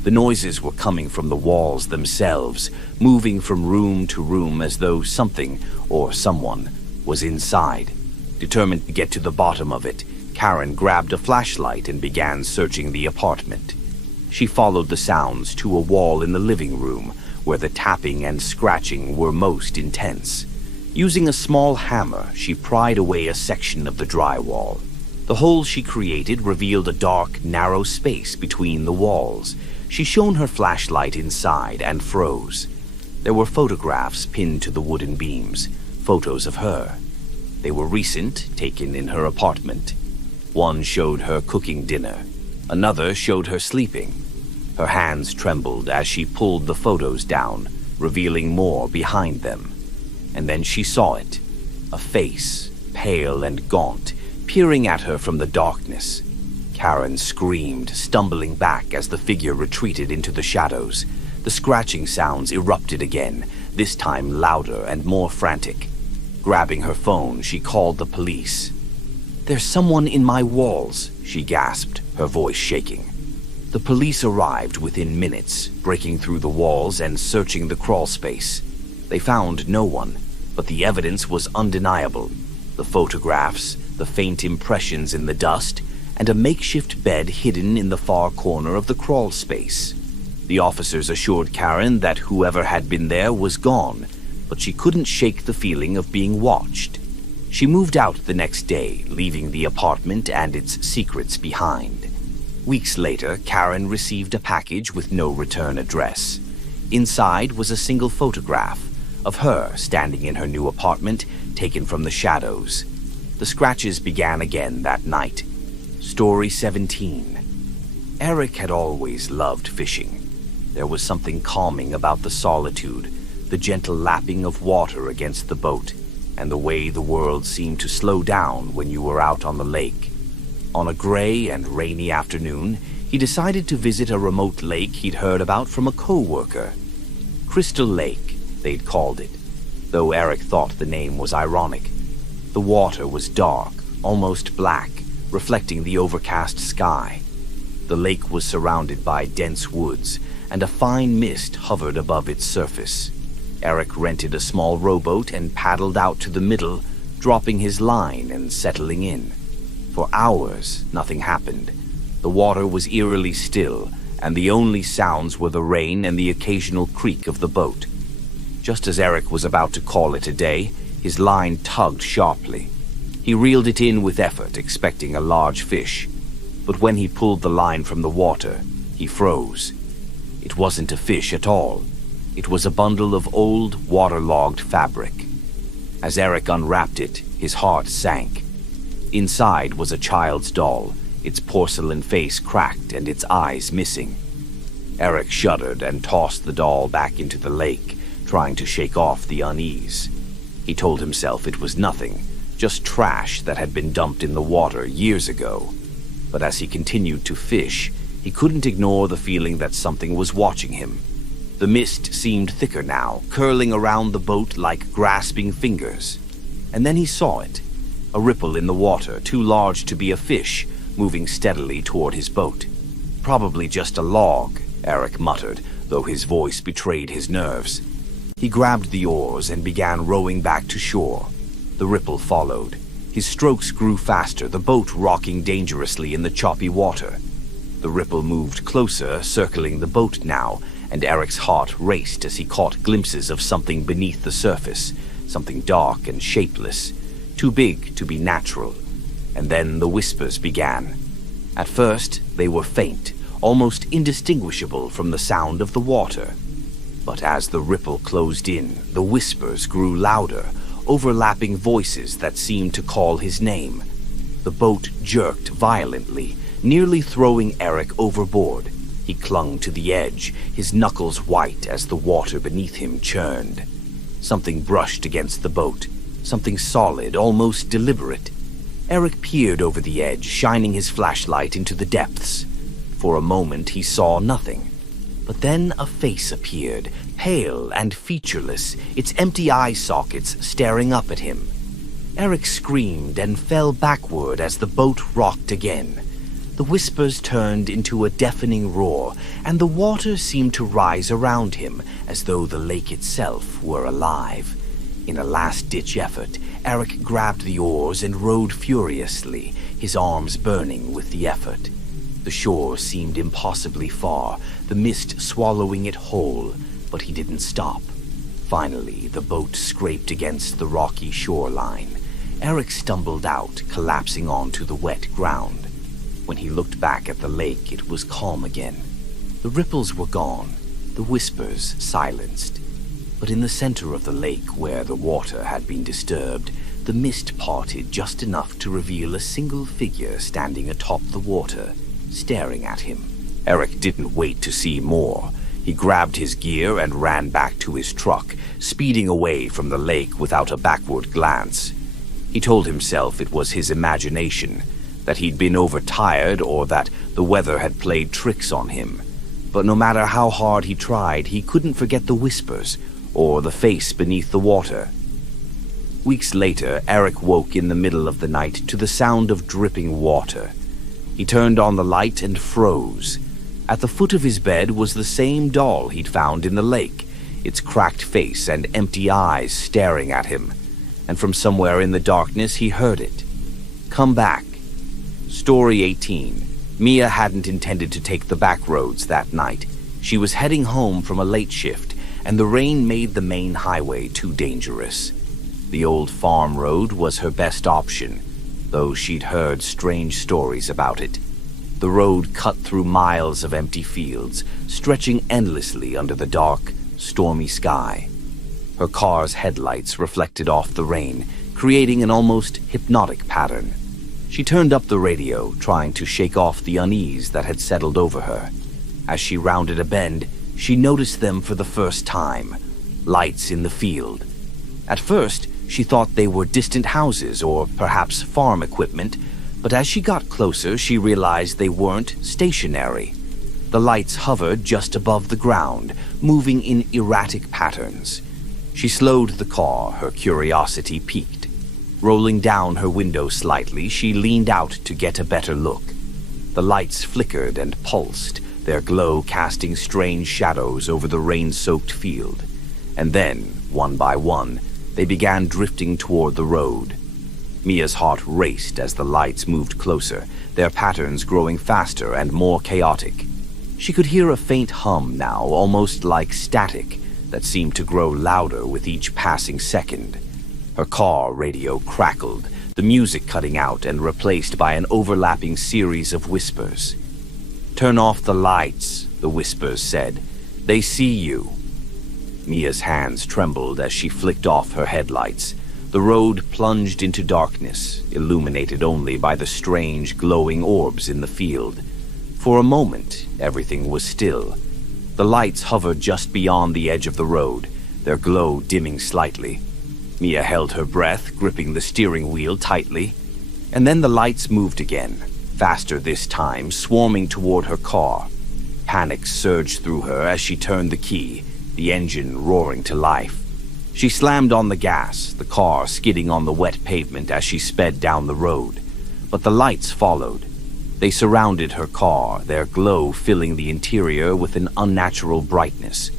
The noises were coming from the walls themselves, moving from room to room as though something, or someone, was inside. Determined to get to the bottom of it, Karen grabbed a flashlight and began searching the apartment. She followed the sounds to a wall in the living room, where the tapping and scratching were most intense. Using a small hammer, she pried away a section of the drywall. The hole she created revealed a dark, narrow space between the walls. She shone her flashlight inside and froze. There were photographs pinned to the wooden beams, photos of her. They were recent, taken in her apartment. One showed her cooking dinner. Another showed her sleeping. Her hands trembled as she pulled the photos down, revealing more behind them. And then she saw it. A face, pale and gaunt, peering at her from the darkness. Karen screamed, stumbling back as the figure retreated into the shadows. The scratching sounds erupted again, this time louder and more frantic. Grabbing her phone, she called the police. "There's someone in my walls," she gasped, her voice shaking. The police arrived within minutes, breaking through the walls and searching the crawl space. They found no one, but the evidence was undeniable. The photographs, the faint impressions in the dust, and a makeshift bed hidden in the far corner of the crawl space. The officers assured Karen that whoever had been there was gone, but she couldn't shake the feeling of being watched. She moved out the next day, leaving the apartment and its secrets behind. Weeks later, Karen received a package with no return address. Inside was a single photograph, of her standing in her new apartment, taken from the shadows. The scratches began again that night. Story 17. Eric had always loved fishing. There was something calming about the solitude, the gentle lapping of water against the boat, and the way the world seemed to slow down when you were out on the lake. On a gray and rainy afternoon, he decided to visit a remote lake he'd heard about from a co-worker. Crystal Lake, they'd called it, though Eric thought the name was ironic. The water was dark, almost black, reflecting the overcast sky. The lake was surrounded by dense woods, and a fine mist hovered above its surface. Eric rented a small rowboat and paddled out to the middle, dropping his line and settling in. For hours, nothing happened. The water was eerily still, and the only sounds were the rain and the occasional creak of the boat. Just as Eric was about to call it a day, his line tugged sharply. He reeled it in with effort, expecting a large fish. But when he pulled the line from the water, he froze. It wasn't a fish at all. It was a bundle of old, waterlogged fabric. As Eric unwrapped it, his heart sank. Inside was a child's doll, its porcelain face cracked and its eyes missing. Eric shuddered and tossed the doll back into the lake, trying to shake off the unease. He told himself it was nothing, just trash that had been dumped in the water years ago. But as he continued to fish, he couldn't ignore the feeling that something was watching him. The mist seemed thicker now, curling around the boat like grasping fingers. And then he saw it. A ripple in the water, too large to be a fish, moving steadily toward his boat. Probably just a log, Eric muttered, though his voice betrayed his nerves. He grabbed the oars and began rowing back to shore. The ripple followed. His strokes grew faster, the boat rocking dangerously in the choppy water. The ripple moved closer, circling the boat now, and Eric's heart raced as he caught glimpses of something beneath the surface, something dark and shapeless, too big to be natural. And then the whispers began. At first, they were faint, almost indistinguishable from the sound of the water. But as the ripple closed in, the whispers grew louder, overlapping voices that seemed to call his name. The boat jerked violently, nearly throwing Eric overboard. He clung to the edge, his knuckles white as the water beneath him churned. Something brushed against the boat, something solid, almost deliberate. Eric peered over the edge, shining his flashlight into the depths. For a moment he saw nothing. But then a face appeared, pale and featureless, its empty eye sockets staring up at him. Eric screamed and fell backward as the boat rocked again. The whispers turned into a deafening roar, and the water seemed to rise around him, as though the lake itself were alive. In a last-ditch effort, Eric grabbed the oars and rowed furiously, his arms burning with the effort. The shore seemed impossibly far, the mist swallowing it whole, but he didn't stop. Finally, the boat scraped against the rocky shoreline. Eric stumbled out, collapsing onto the wet ground. When he looked back at the lake, it was calm again. The ripples were gone, the whispers silenced. But in the center of the lake, where the water had been disturbed, the mist parted just enough to reveal a single figure standing atop the water, staring at him. Eric didn't wait to see more. He grabbed his gear and ran back to his truck, speeding away from the lake without a backward glance. He told himself it was his imagination, that he'd been overtired or that the weather had played tricks on him. But no matter how hard he tried, he couldn't forget the whispers or the face beneath the water. Weeks later, Eric woke in the middle of the night to the sound of dripping water. He turned on the light and froze. At the foot of his bed was the same doll he'd found in the lake, its cracked face and empty eyes staring at him. And from somewhere in the darkness, he heard it. Come back. Story 18. Mia hadn't intended to take the back roads that night. She was heading home from a late shift, and the rain made the main highway too dangerous. The old farm road was her best option, though she'd heard strange stories about it. The road cut through miles of empty fields, stretching endlessly under the dark, stormy sky. Her car's headlights reflected off the rain, creating an almost hypnotic pattern. She turned up the radio, trying to shake off the unease that had settled over her. As she rounded a bend, she noticed them for the first time. Lights in the field. At first, she thought they were distant houses or perhaps farm equipment, but as she got closer, she realized they weren't stationary. The lights hovered just above the ground, moving in erratic patterns. She slowed the car, her curiosity piqued. Rolling down her window slightly, she leaned out to get a better look. The lights flickered and pulsed, their glow casting strange shadows over the rain-soaked field. And then, one by one, they began drifting toward the road. Mia's heart raced as the lights moved closer, their patterns growing faster and more chaotic. She could hear a faint hum now, almost like static, that seemed to grow louder with each passing second. Her car radio crackled, the music cutting out and replaced by an overlapping series of whispers. "Turn off the lights," the whispers said. "They see you." Mia's hands trembled as she flicked off her headlights. The road plunged into darkness, illuminated only by the strange glowing orbs in the field. For a moment, everything was still. The lights hovered just beyond the edge of the road, their glow dimming slightly. Mia held her breath, gripping the steering wheel tightly. And then the lights moved again, faster this time, swarming toward her car. Panic surged through her as she turned the key, the engine roaring to life. She slammed on the gas, the car skidding on the wet pavement as she sped down the road. But the lights followed. They surrounded her car, their glow filling the interior with an unnatural brightness.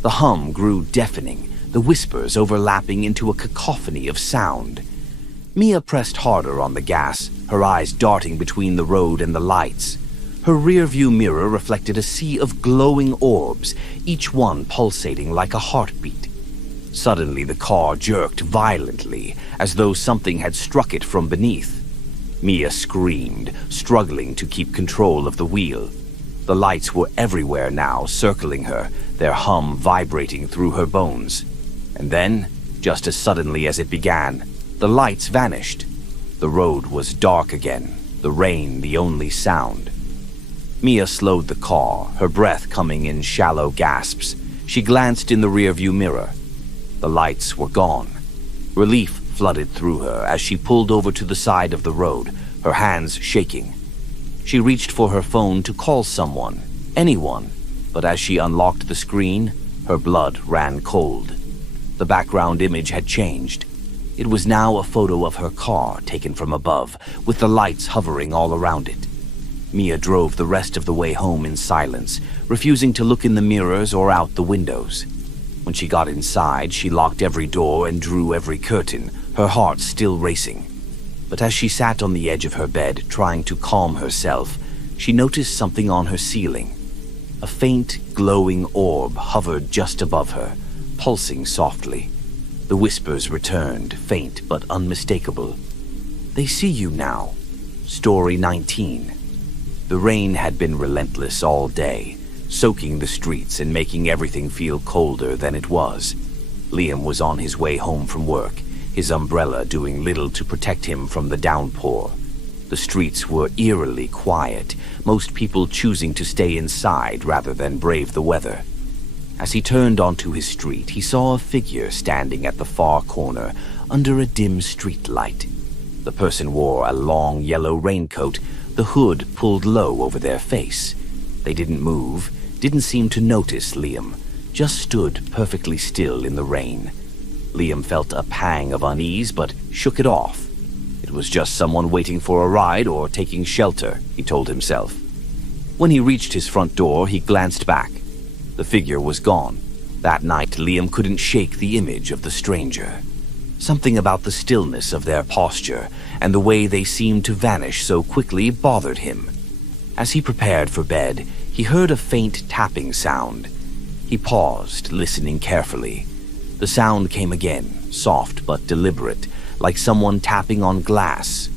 The hum grew deafening, the whispers overlapping into a cacophony of sound. Mia pressed harder on the gas, her eyes darting between the road and the lights. Her rear-view mirror reflected a sea of glowing orbs, each one pulsating like a heartbeat. Suddenly, the car jerked violently, as though something had struck it from beneath. Mia screamed, struggling to keep control of the wheel. The lights were everywhere now, circling her, their hum vibrating through her bones. And then, just as suddenly as it began, the lights vanished. The road was dark again, the rain the only sound. Mia slowed the car, her breath coming in shallow gasps. She glanced in the rearview mirror. The lights were gone. Relief flooded through her as she pulled over to the side of the road, her hands shaking. She reached for her phone to call someone, anyone, but as she unlocked the screen, her blood ran cold. The background image had changed. It was now a photo of her car taken from above, with the lights hovering all around it. Mia drove the rest of the way home in silence, refusing to look in the mirrors or out the windows. When she got inside, she locked every door and drew every curtain, her heart still racing. But as she sat on the edge of her bed, trying to calm herself, she noticed something on her ceiling. A faint, glowing orb hovered just above her, pulsing softly. The whispers returned, faint but unmistakable. "They see you now." Story 19. The rain had been relentless all day, soaking the streets and making everything feel colder than it was. Liam was on his way home from work, his umbrella doing little to protect him from the downpour. The streets were eerily quiet, most people choosing to stay inside rather than brave the weather. As he turned onto his street, he saw a figure standing at the far corner under a dim street light. The person wore a long yellow raincoat, the hood pulled low over their face. They didn't move, didn't seem to notice Liam, just stood perfectly still in the rain. Liam felt a pang of unease, but shook it off. It was just someone waiting for a ride or taking shelter, he told himself. When he reached his front door, he glanced back. The figure was gone. That night, Liam couldn't shake the image of the stranger. Something about the stillness of their posture and the way they seemed to vanish so quickly bothered him. As he prepared for bed, he heard a faint tapping sound. He paused, listening carefully. The sound came again, soft but deliberate, like someone tapping on glass.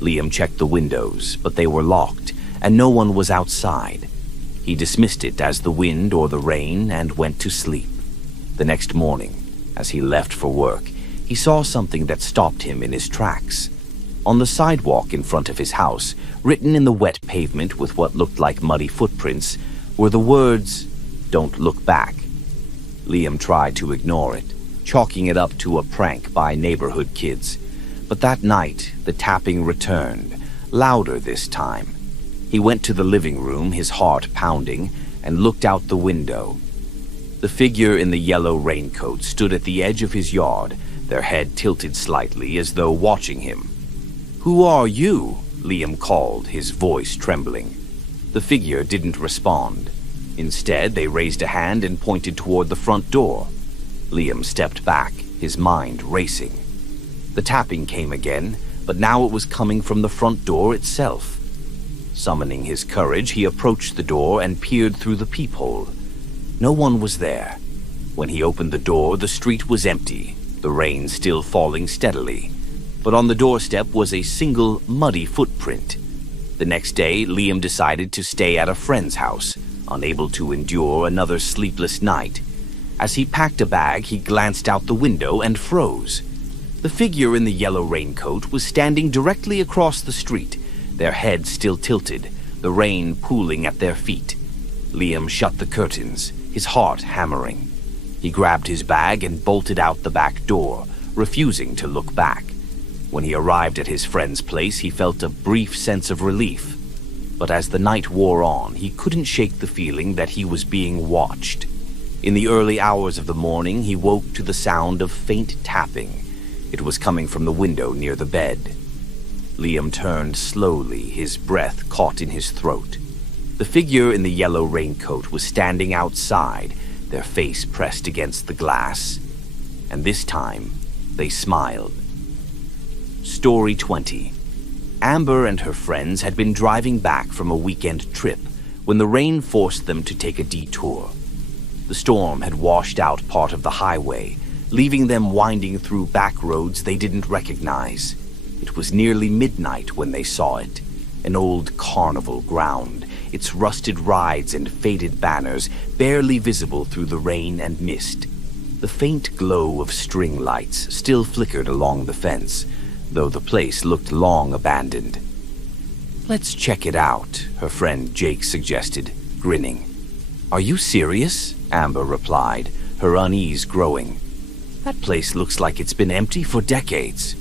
Liam checked the windows, but they were locked, and no one was outside. He dismissed it as the wind or the rain and went to sleep. The next morning, As he left for work, he saw something that stopped him in his tracks. On the sidewalk in front of his house, written in the wet pavement with what looked like muddy footprints, were the words, "Don't look back." Liam tried to ignore it, chalking it up to a prank by neighborhood kids. But that night, the tapping returned, louder this time. He went to the living room, his heart pounding, and looked out the window. The figure in the yellow raincoat stood at the edge of his yard, their head tilted slightly as though watching him. "Who are you?" Liam called, his voice trembling. The figure didn't respond. Instead, they raised a hand and pointed toward the front door. Liam stepped back, his mind racing. The tapping came again, but now it was coming from the front door itself. Summoning his courage, he approached the door and peered through the peephole. No one was there. When he opened the door, the street was empty, the rain still falling steadily. But on the doorstep was a single muddy footprint. The next day, Liam decided to stay at a friend's house, unable to endure another sleepless night. As he packed a bag, he glanced out the window and froze. The figure in the yellow raincoat was standing directly across the street, their heads still tilted, the rain pooling at their feet. Liam shut the curtains, his heart hammering. He grabbed his bag and bolted out the back door, refusing to look back. When he arrived at his friend's place, he felt a brief sense of relief. But as the night wore on, he couldn't shake the feeling that he was being watched. In the early hours of the morning, he woke to the sound of faint tapping. It was coming from the window near the bed. Liam turned slowly, his breath caught in his throat. The figure in the yellow raincoat was standing outside, their face pressed against the glass. And this time, they smiled. Story 20. Amber and her friends had been driving back from a weekend trip when the rain forced them to take a detour. The storm had washed out part of the highway, leaving them winding through back roads they didn't recognize. It was nearly midnight when they saw it, an old carnival ground, its rusted rides and faded banners barely visible through the rain and mist. The faint glow of string lights still flickered along the fence, though the place looked long abandoned. "Let's check it out," her friend Jake suggested, grinning. "Are you serious?" Amber replied, her unease growing. "That place looks like it's been empty for decades."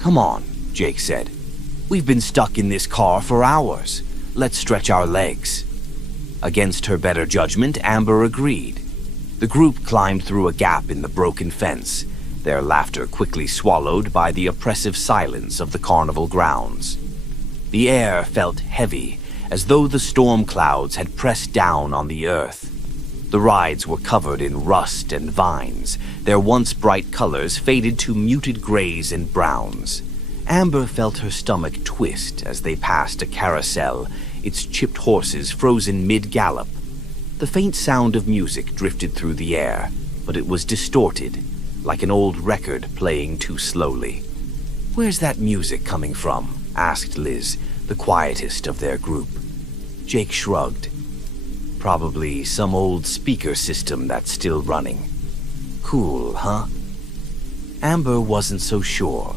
"Come on," Jake said. "We've been stuck in this car for hours. Let's stretch our legs." Against her better judgment, Amber agreed. The group climbed through a gap in the broken fence, their laughter quickly swallowed by the oppressive silence of the carnival grounds. The air felt heavy, as though the storm clouds had pressed down on the earth. The rides were covered in rust and vines, their once bright colors faded to muted grays and browns. Amber felt her stomach twist as they passed a carousel, its chipped horses frozen mid-gallop. The faint sound of music drifted through the air, but it was distorted, like an old record playing too slowly. "Where's that music coming from?" asked Liz, the quietest of their group. Jake shrugged. "Probably some old speaker system that's still running." "Cool, huh?" Amber wasn't so sure.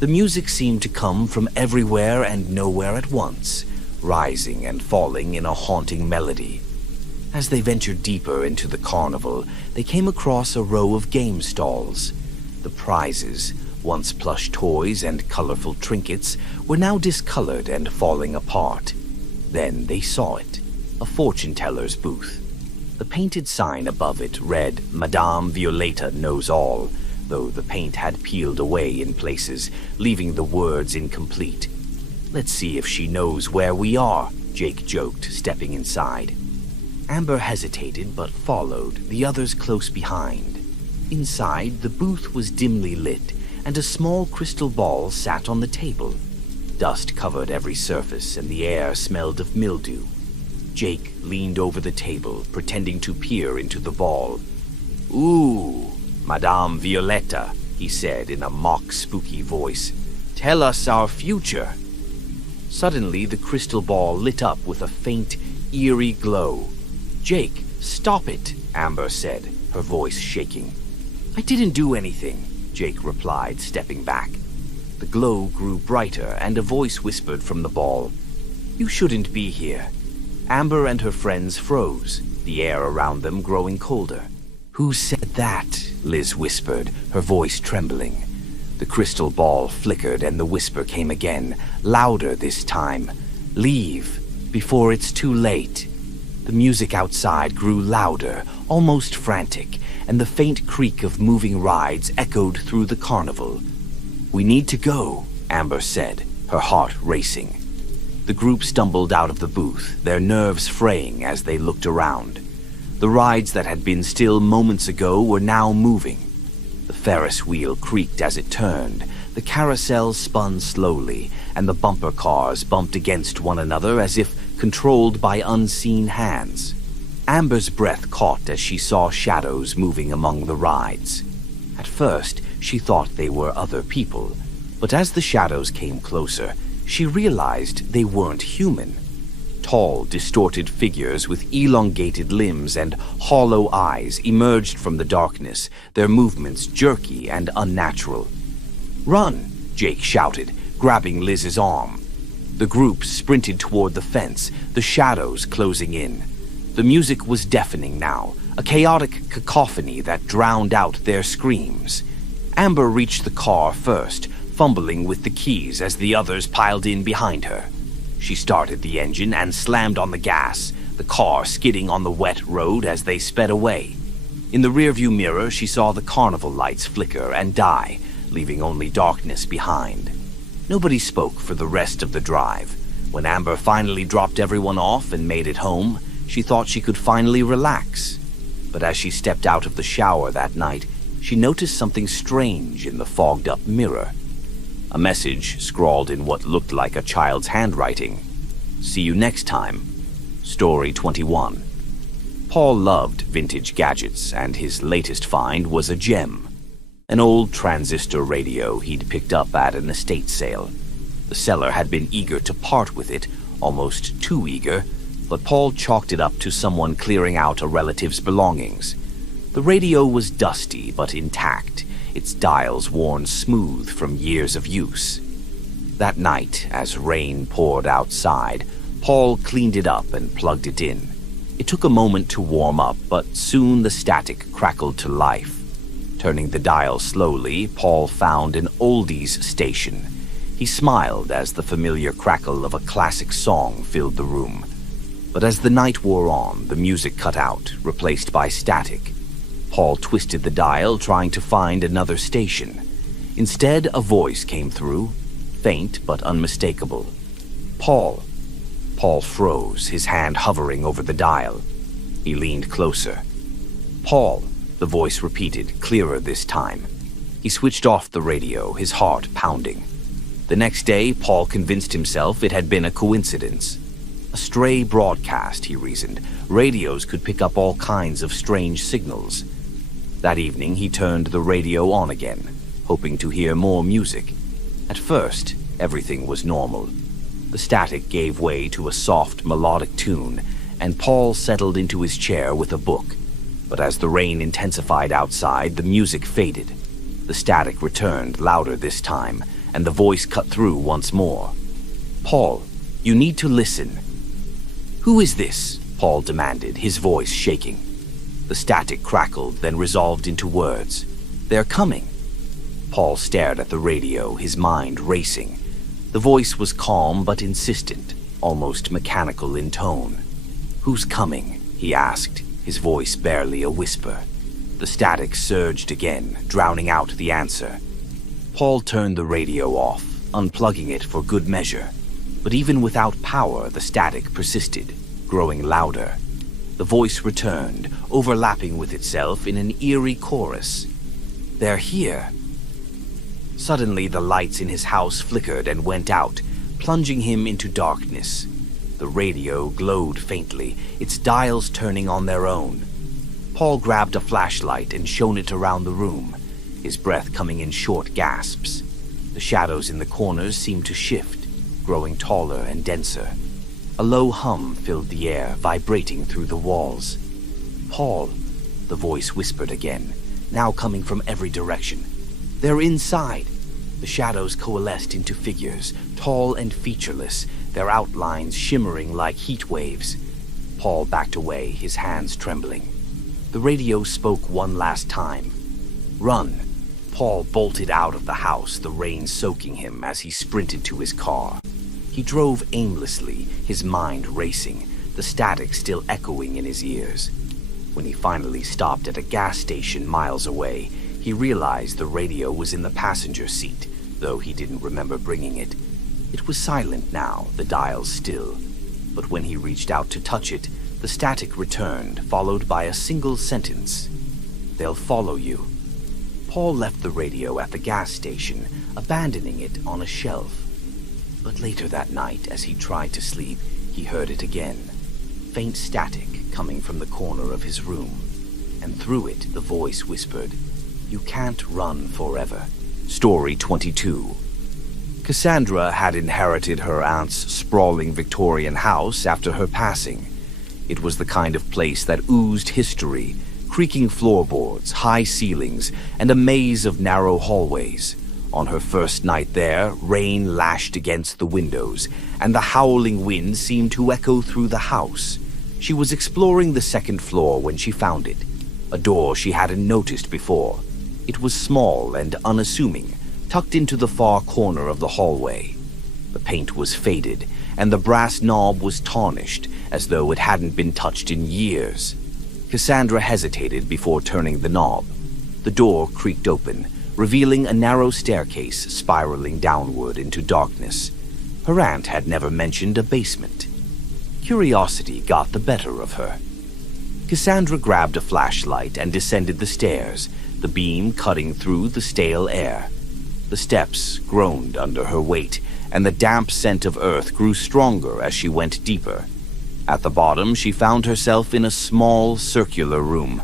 The music seemed to come from everywhere and nowhere at once, rising and falling in a haunting melody. As they ventured deeper into the carnival, they came across a row of game stalls. The prizes, once plush toys and colorful trinkets, were now discolored and falling apart. Then they saw it, a fortune-teller's booth. The painted sign above it read, "Madame Violeta knows all," though the paint had peeled away in places, leaving the words incomplete. "Let's see if she knows where we are," Jake joked, stepping inside. Amber hesitated but followed, the others close behind. Inside, the booth was dimly lit, and a small crystal ball sat on the table. Dust covered every surface, and the air smelled of mildew. Jake leaned over the table, pretending to peer into the ball. "Ooh, Madame Violeta," he said in a mock spooky voice. "Tell us our future." Suddenly, the crystal ball lit up with a faint, eerie glow. "Jake, stop it," Amber said, her voice shaking. "I didn't do anything," Jake replied, stepping back. The glow grew brighter, and a voice whispered from the ball, "You shouldn't be here." Amber and her friends froze, the air around them growing colder. "Who said that?" Liz whispered, her voice trembling. The crystal ball flickered and the whisper came again, louder this time. "Leave, before it's too late." The music outside grew louder, almost frantic, and the faint creak of moving rides echoed through the carnival. "We need to go," Amber said, her heart racing. The group stumbled out of the booth, their nerves fraying as they looked around. The rides that had been still moments ago were now moving. The Ferris wheel creaked as it turned, the carousel spun slowly, and the bumper cars bumped against one another as if controlled by unseen hands. Amber's breath caught as she saw shadows moving among the rides. At first, she thought they were other people, but as the shadows came closer, she realized they weren't human. Tall, distorted figures with elongated limbs and hollow eyes emerged from the darkness, their movements jerky and unnatural. "Run!" Jake shouted, grabbing Liz's arm. The group sprinted toward the fence, the shadows closing in. The music was deafening now, a chaotic cacophony that drowned out their screams. Amber reached the car first, fumbling with the keys as the others piled in behind her. She started the engine and slammed on the gas, the car skidding on the wet road as they sped away. In the rearview mirror, she saw the carnival lights flicker and die, leaving only darkness behind. Nobody spoke for the rest of the drive. When Amber finally dropped everyone off and made it home, she thought she could finally relax. But as she stepped out of the shower that night, she noticed something strange in the fogged-up mirror. A message scrawled in what looked like a child's handwriting. "See you next time. Story 21. Paul loved vintage gadgets, and his latest find was a gem. An old transistor radio he'd picked up at an estate sale. The seller had been eager to part with it, almost too eager, but Paul chalked it up to someone clearing out a relative's belongings. The radio was dusty but intact, its dials worn smooth from years of use. That night, as rain poured outside, Paul cleaned it up and plugged it in. It took a moment to warm up, but soon the static crackled to life. Turning the dial slowly, Paul found an oldies station. He smiled as the familiar crackle of a classic song filled the room. But as the night wore on, the music cut out, replaced by static. Paul twisted the dial, trying to find another station. Instead, a voice came through, faint but unmistakable. "Paul." Paul froze, his hand hovering over the dial. He leaned closer. "Paul," the voice repeated, clearer this time. He switched off the radio, his heart pounding. The next day, Paul convinced himself it had been a coincidence. A stray broadcast, he reasoned. Radios could pick up all kinds of strange signals. That evening, he turned the radio on again, hoping to hear more music. At first, everything was normal. The static gave way to a soft, melodic tune, and Paul settled into his chair with a book. But as the rain intensified outside, the music faded. The static returned, louder this time, and the voice cut through once more. "Paul, you need to listen." "Who is this?" Paul demanded, his voice shaking. The static crackled, then resolved into words. "They're coming." Paul stared at the radio, his mind racing. The voice was calm but insistent, almost mechanical in tone. "Who's coming?" he asked, his voice barely a whisper. The static surged again, drowning out the answer. Paul turned the radio off, unplugging it for good measure. But even without power, the static persisted, growing louder. The voice returned, overlapping with itself in an eerie chorus. "They're here." Suddenly, the lights in his house flickered and went out, plunging him into darkness. The radio glowed faintly, its dials turning on their own. Paul grabbed a flashlight and shone it around the room, his breath coming in short gasps. The shadows in the corners seemed to shift, growing taller and denser. A low hum filled the air, vibrating through the walls. "Paul," the voice whispered again, now coming from every direction. They're inside. The shadows coalesced into figures, tall and featureless, their outlines shimmering like heat waves. Paul backed away, his hands trembling. The radio spoke one last time. "Run." Paul bolted out of the house, the rain soaking him as he sprinted to his car. He drove aimlessly, his mind racing, the static still echoing in his ears. When he finally stopped at a gas station miles away, he realized the radio was in the passenger seat, though he didn't remember bringing it. It was silent now, the dials still. But when he reached out to touch it, the static returned, followed by a single sentence. "They'll follow you." Paul left the radio at the gas station, abandoning it on a shelf. But later that night, as he tried to sleep, he heard it again. Faint static coming from the corner of his room. And through it, the voice whispered, "You can't run forever." Story 22. Cassandra had inherited her aunt's sprawling Victorian house after her passing. It was the kind of place that oozed history, creaking floorboards, high ceilings, and a maze of narrow hallways. On her first night there, rain lashed against the windows, and the howling wind seemed to echo through the house. She was exploring the second floor when she found it, a door she hadn't noticed before. It was small and unassuming, tucked into the far corner of the hallway. The paint was faded, and the brass knob was tarnished, as though it hadn't been touched in years. Cassandra hesitated before turning the knob. The door creaked open, revealing a narrow staircase spiraling downward into darkness. Her aunt had never mentioned a basement. Curiosity got the better of her. Cassandra grabbed a flashlight and descended the stairs, the beam cutting through the stale air. The steps groaned under her weight, and the damp scent of earth grew stronger as she went deeper. At the bottom, she found herself in a small, circular room.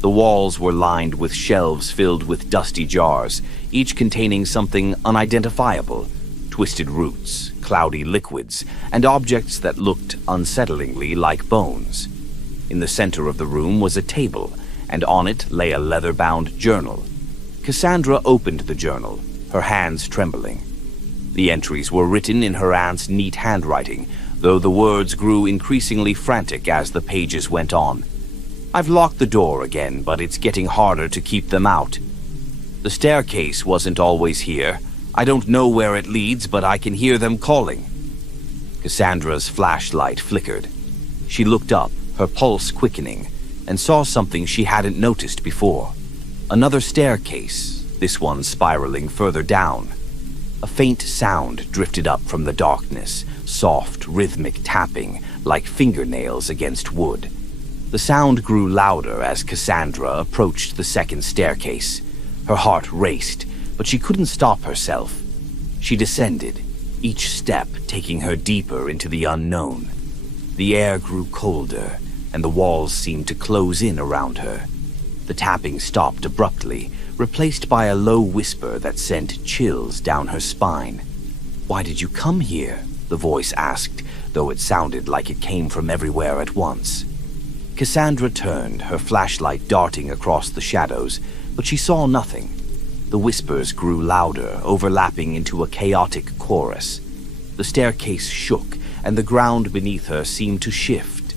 The walls were lined with shelves filled with dusty jars, each containing something unidentifiable: twisted roots, cloudy liquids, and objects that looked unsettlingly like bones. In the center of the room was a table, and on it lay a leather-bound journal. Cassandra opened the journal, her hands trembling. The entries were written in her aunt's neat handwriting, though the words grew increasingly frantic as the pages went on. "I've locked the door again, but it's getting harder to keep them out. The staircase wasn't always here. I don't know where it leads, but I can hear them calling." Cassandra's flashlight flickered. She looked up, her pulse quickening, and saw something she hadn't noticed before. Another staircase, this one spiraling further down. A faint sound drifted up from the darkness, soft, rhythmic tapping, like fingernails against wood. The sound grew louder as Cassandra approached the second staircase. Her heart raced, but she couldn't stop herself. She descended, each step taking her deeper into the unknown. The air grew colder, and the walls seemed to close in around her. The tapping stopped abruptly, replaced by a low whisper that sent chills down her spine. "Why did you come here?" the voice asked, though it sounded like it came from everywhere at once. Cassandra turned, her flashlight darting across the shadows, but she saw nothing. The whispers grew louder, overlapping into a chaotic chorus. The staircase shook, and the ground beneath her seemed to shift.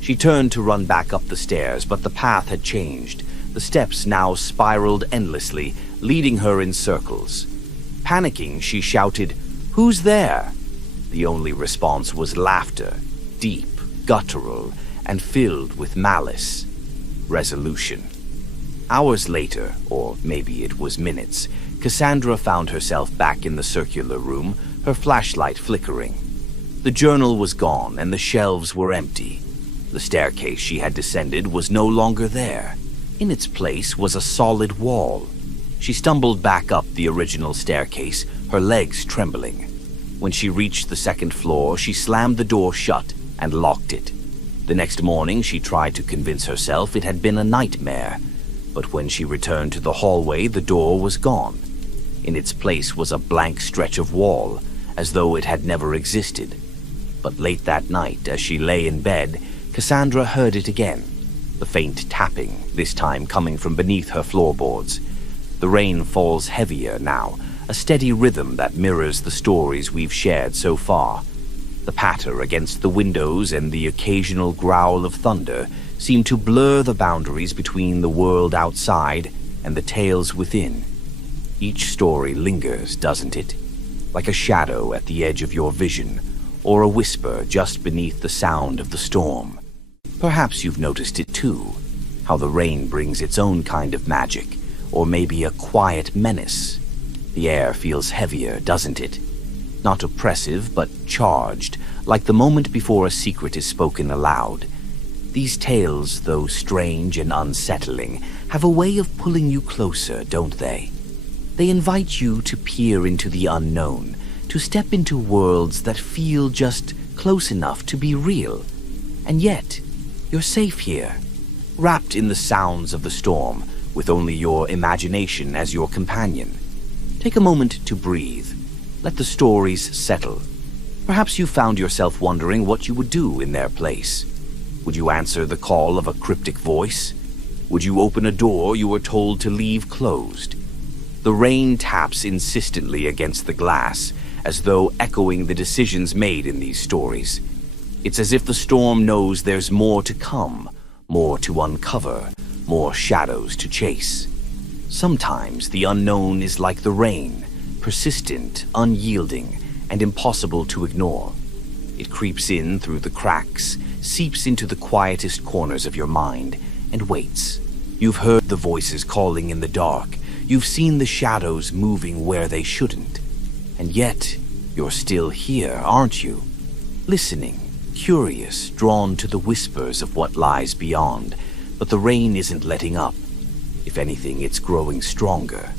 She turned to run back up the stairs, but the path had changed. The steps now spiraled endlessly, leading her in circles. Panicking, she shouted, "Who's there?" The only response was laughter, deep, guttural, and filled with malice. Resolution. Hours later, or maybe it was minutes, Cassandra found herself back in the circular room, her flashlight flickering. The journal was gone, and the shelves were empty. The staircase she had descended was no longer there. In its place was a solid wall. She stumbled back up the original staircase, her legs trembling. When she reached the second floor, she slammed the door shut and locked it. The next morning, she tried to convince herself it had been a nightmare, but when she returned to the hallway, the door was gone. In its place was a blank stretch of wall, as though it had never existed. But late that night, as she lay in bed, Cassandra heard it again. The faint tapping, this time coming from beneath her floorboards. The rain falls heavier now, a steady rhythm that mirrors the stories we've shared so far. The patter against the windows and the occasional growl of thunder seem to blur the boundaries between the world outside and the tales within. Each story lingers, doesn't it? Like a shadow at the edge of your vision, or a whisper just beneath the sound of the storm. Perhaps you've noticed it too, how the rain brings its own kind of magic, or maybe a quiet menace. The air feels heavier, doesn't it? Not oppressive, but charged, like the moment before a secret is spoken aloud. These tales, though strange and unsettling, have a way of pulling you closer, don't they? They invite you to peer into the unknown, to step into worlds that feel just close enough to be real. And yet, you're safe here, wrapped in the sounds of the storm, with only your imagination as your companion. Take a moment to breathe. Let the stories settle. Perhaps you found yourself wondering what you would do in their place. Would you answer the call of a cryptic voice? Would you open a door you were told to leave closed? The rain taps insistently against the glass, as though echoing the decisions made in these stories. It's as if the storm knows there's more to come, more to uncover, more shadows to chase. Sometimes the unknown is like the rain, persistent, unyielding, and impossible to ignore. It creeps in through the cracks, seeps into the quietest corners of your mind, and waits. You've heard the voices calling in the dark. You've seen the shadows moving where they shouldn't. And yet, you're still here, aren't you? Listening, curious, drawn to the whispers of what lies beyond. But the rain isn't letting up. If anything, it's growing stronger.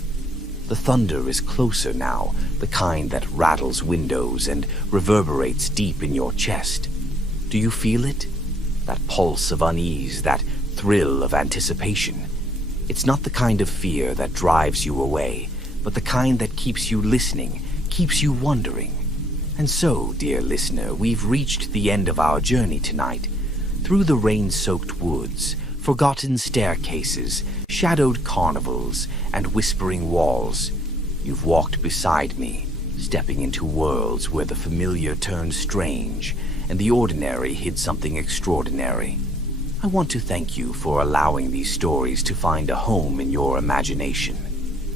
The thunder is closer now, the kind that rattles windows and reverberates deep in your chest. Do you feel it? That pulse of unease, that thrill of anticipation. It's not the kind of fear that drives you away, but the kind that keeps you listening, keeps you wondering. And so, dear listener, we've reached the end of our journey tonight. Through the rain-soaked woods, forgotten staircases, shadowed carnivals, and whispering walls. You've walked beside me, stepping into worlds where the familiar turned strange, and the ordinary hid something extraordinary. I want to thank you for allowing these stories to find a home in your imagination.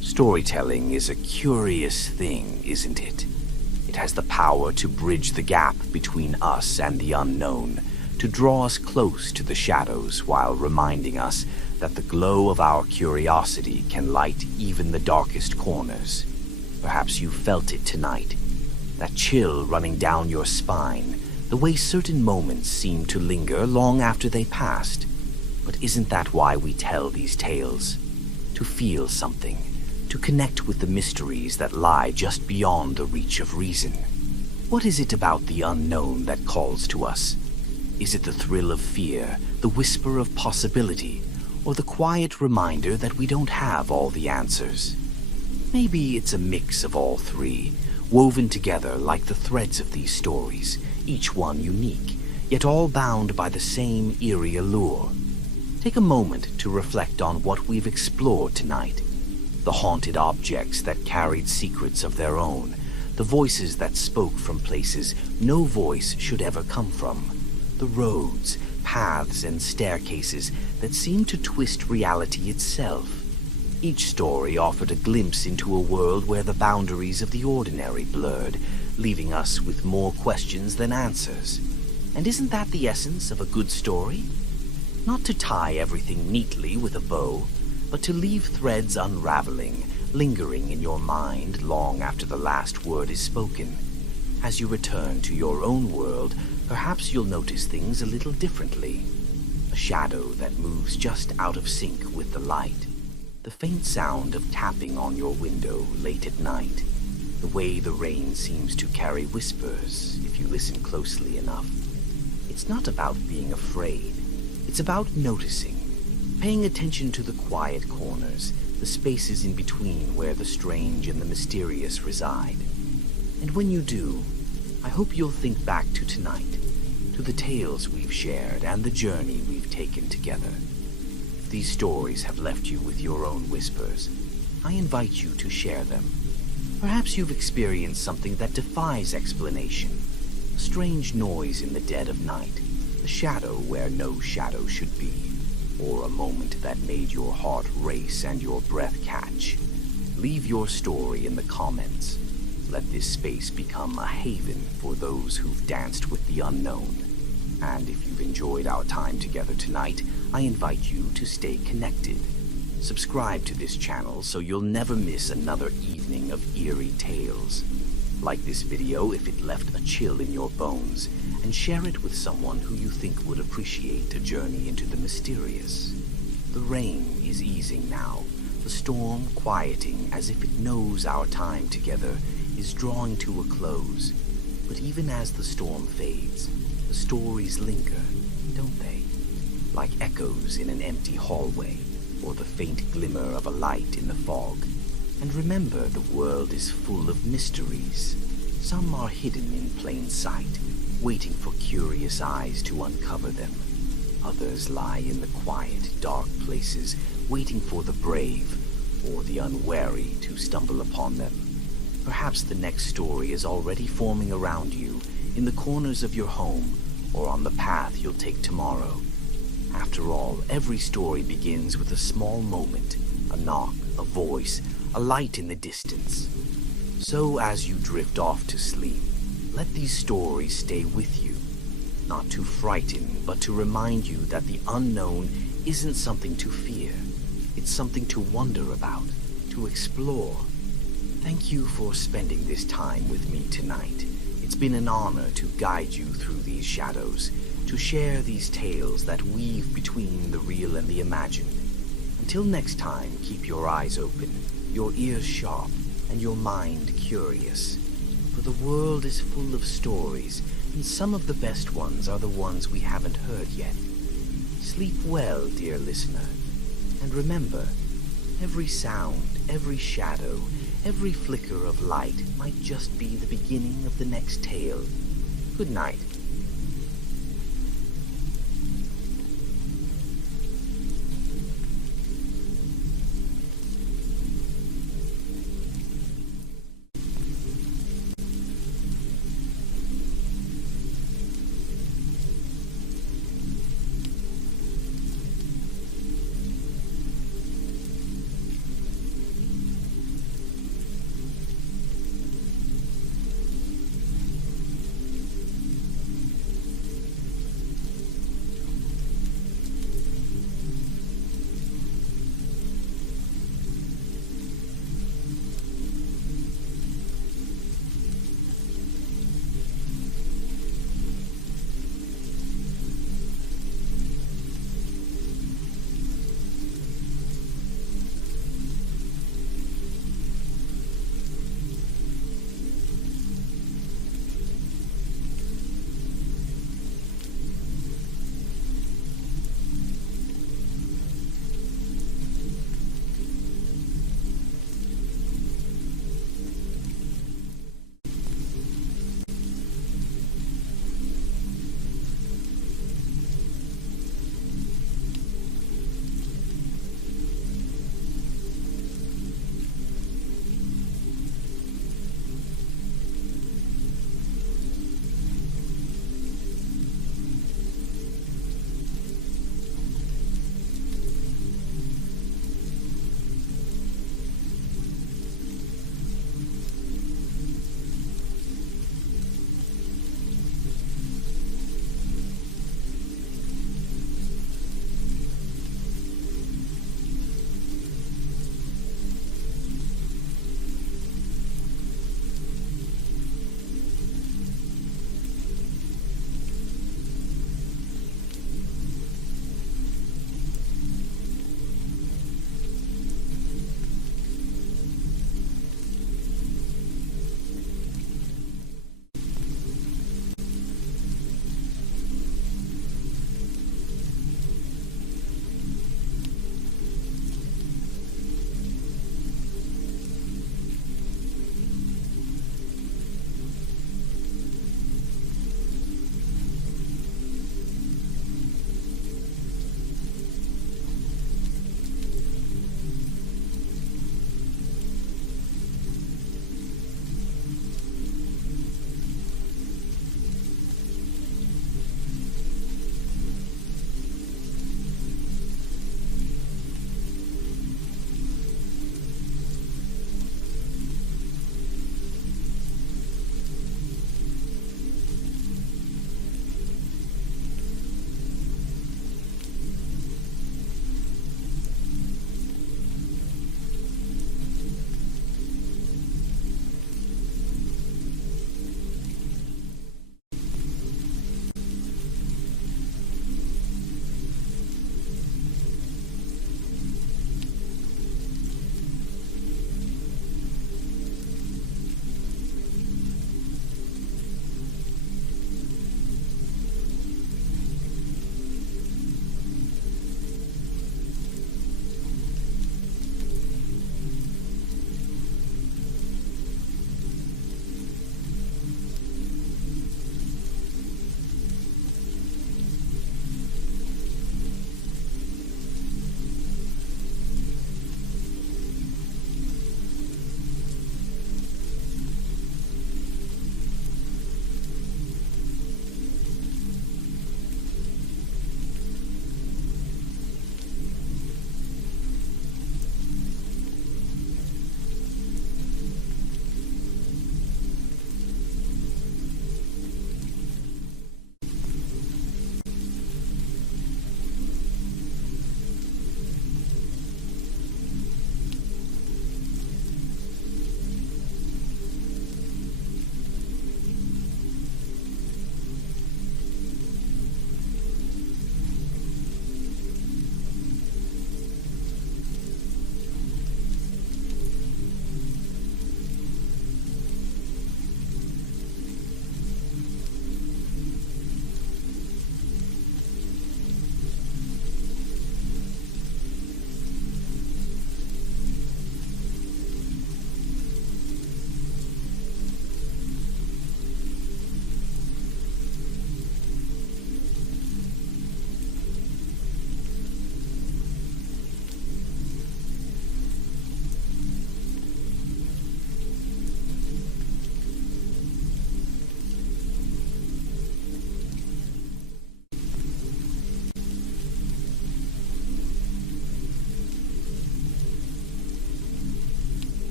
Storytelling is a curious thing, isn't it? It has the power to bridge the gap between us and the unknown, to draw us close to the shadows while reminding us that the glow of our curiosity can light even the darkest corners. Perhaps you felt it tonight, that chill running down your spine, the way certain moments seem to linger long after they passed. But isn't that why we tell these tales? To feel something, to connect with the mysteries that lie just beyond the reach of reason. What is it about the unknown that calls to us? Is it the thrill of fear, the whisper of possibility, or the quiet reminder that we don't have all the answers? Maybe it's a mix of all three, woven together like the threads of these stories, each one unique, yet all bound by the same eerie allure. Take a moment to reflect on what we've explored tonight. The haunted objects that carried secrets of their own, the voices that spoke from places no voice should ever come from, the roads, paths, and staircases that seemed to twist reality itself. Each story offered a glimpse into a world where the boundaries of the ordinary blurred, leaving us with more questions than answers. And isn't that the essence of a good story? Not to tie everything neatly with a bow, but to leave threads unraveling, lingering in your mind long after the last word is spoken. As you return to your own world, perhaps you'll notice things a little differently. A shadow that moves just out of sync with the light. The faint sound of tapping on your window late at night. The way the rain seems to carry whispers if you listen closely enough. It's not about being afraid. It's about noticing. Paying attention to the quiet corners, the spaces in between where the strange and the mysterious reside. And when you do, I hope you'll think back to tonight, to to the tales we've shared and the journey we've taken together. If these stories have left you with your own whispers, I invite you to share them. Perhaps you've experienced something that defies explanation. A strange noise in the dead of night, a shadow where no shadow should be, or a moment that made your heart race and your breath catch. Leave your story in the comments. Let this space become a haven for those who've danced with the unknown. And if you've enjoyed our time together tonight, I invite you to stay connected. Subscribe to this channel so you'll never miss another evening of eerie tales. Like this video if it left a chill in your bones, and share it with someone who you think would appreciate a journey into the mysterious. The rain is easing now, the storm quieting as if it knows our time together is drawing to a close. But even as the storm fades, the stories linger, don't they? Like echoes in an empty hallway, or the faint glimmer of a light in the fog. And remember, the world is full of mysteries. Some are hidden in plain sight, waiting for curious eyes to uncover them. Others lie in the quiet, dark places, waiting for the brave or the unwary to stumble upon them. Perhaps the next story is already forming around you, in the corners of your home, or on the path you'll take tomorrow. After all, every story begins with a small moment, a knock, a voice, a light in the distance. So as you drift off to sleep, let these stories stay with you, not to frighten, but to remind you that the unknown isn't something to fear. It's something to wonder about, to explore. Thank you for spending this time with me tonight. It's been an honor to guide you through these shadows, to share these tales that weave between the real and the imagined. Until next time, keep your eyes open, your ears sharp, and your mind curious. For the world is full of stories, and some of the best ones are the ones we haven't heard yet. Sleep well, dear listener, and remember, every sound, every shadow, every flicker of light might just be the beginning of the next tale. Good night.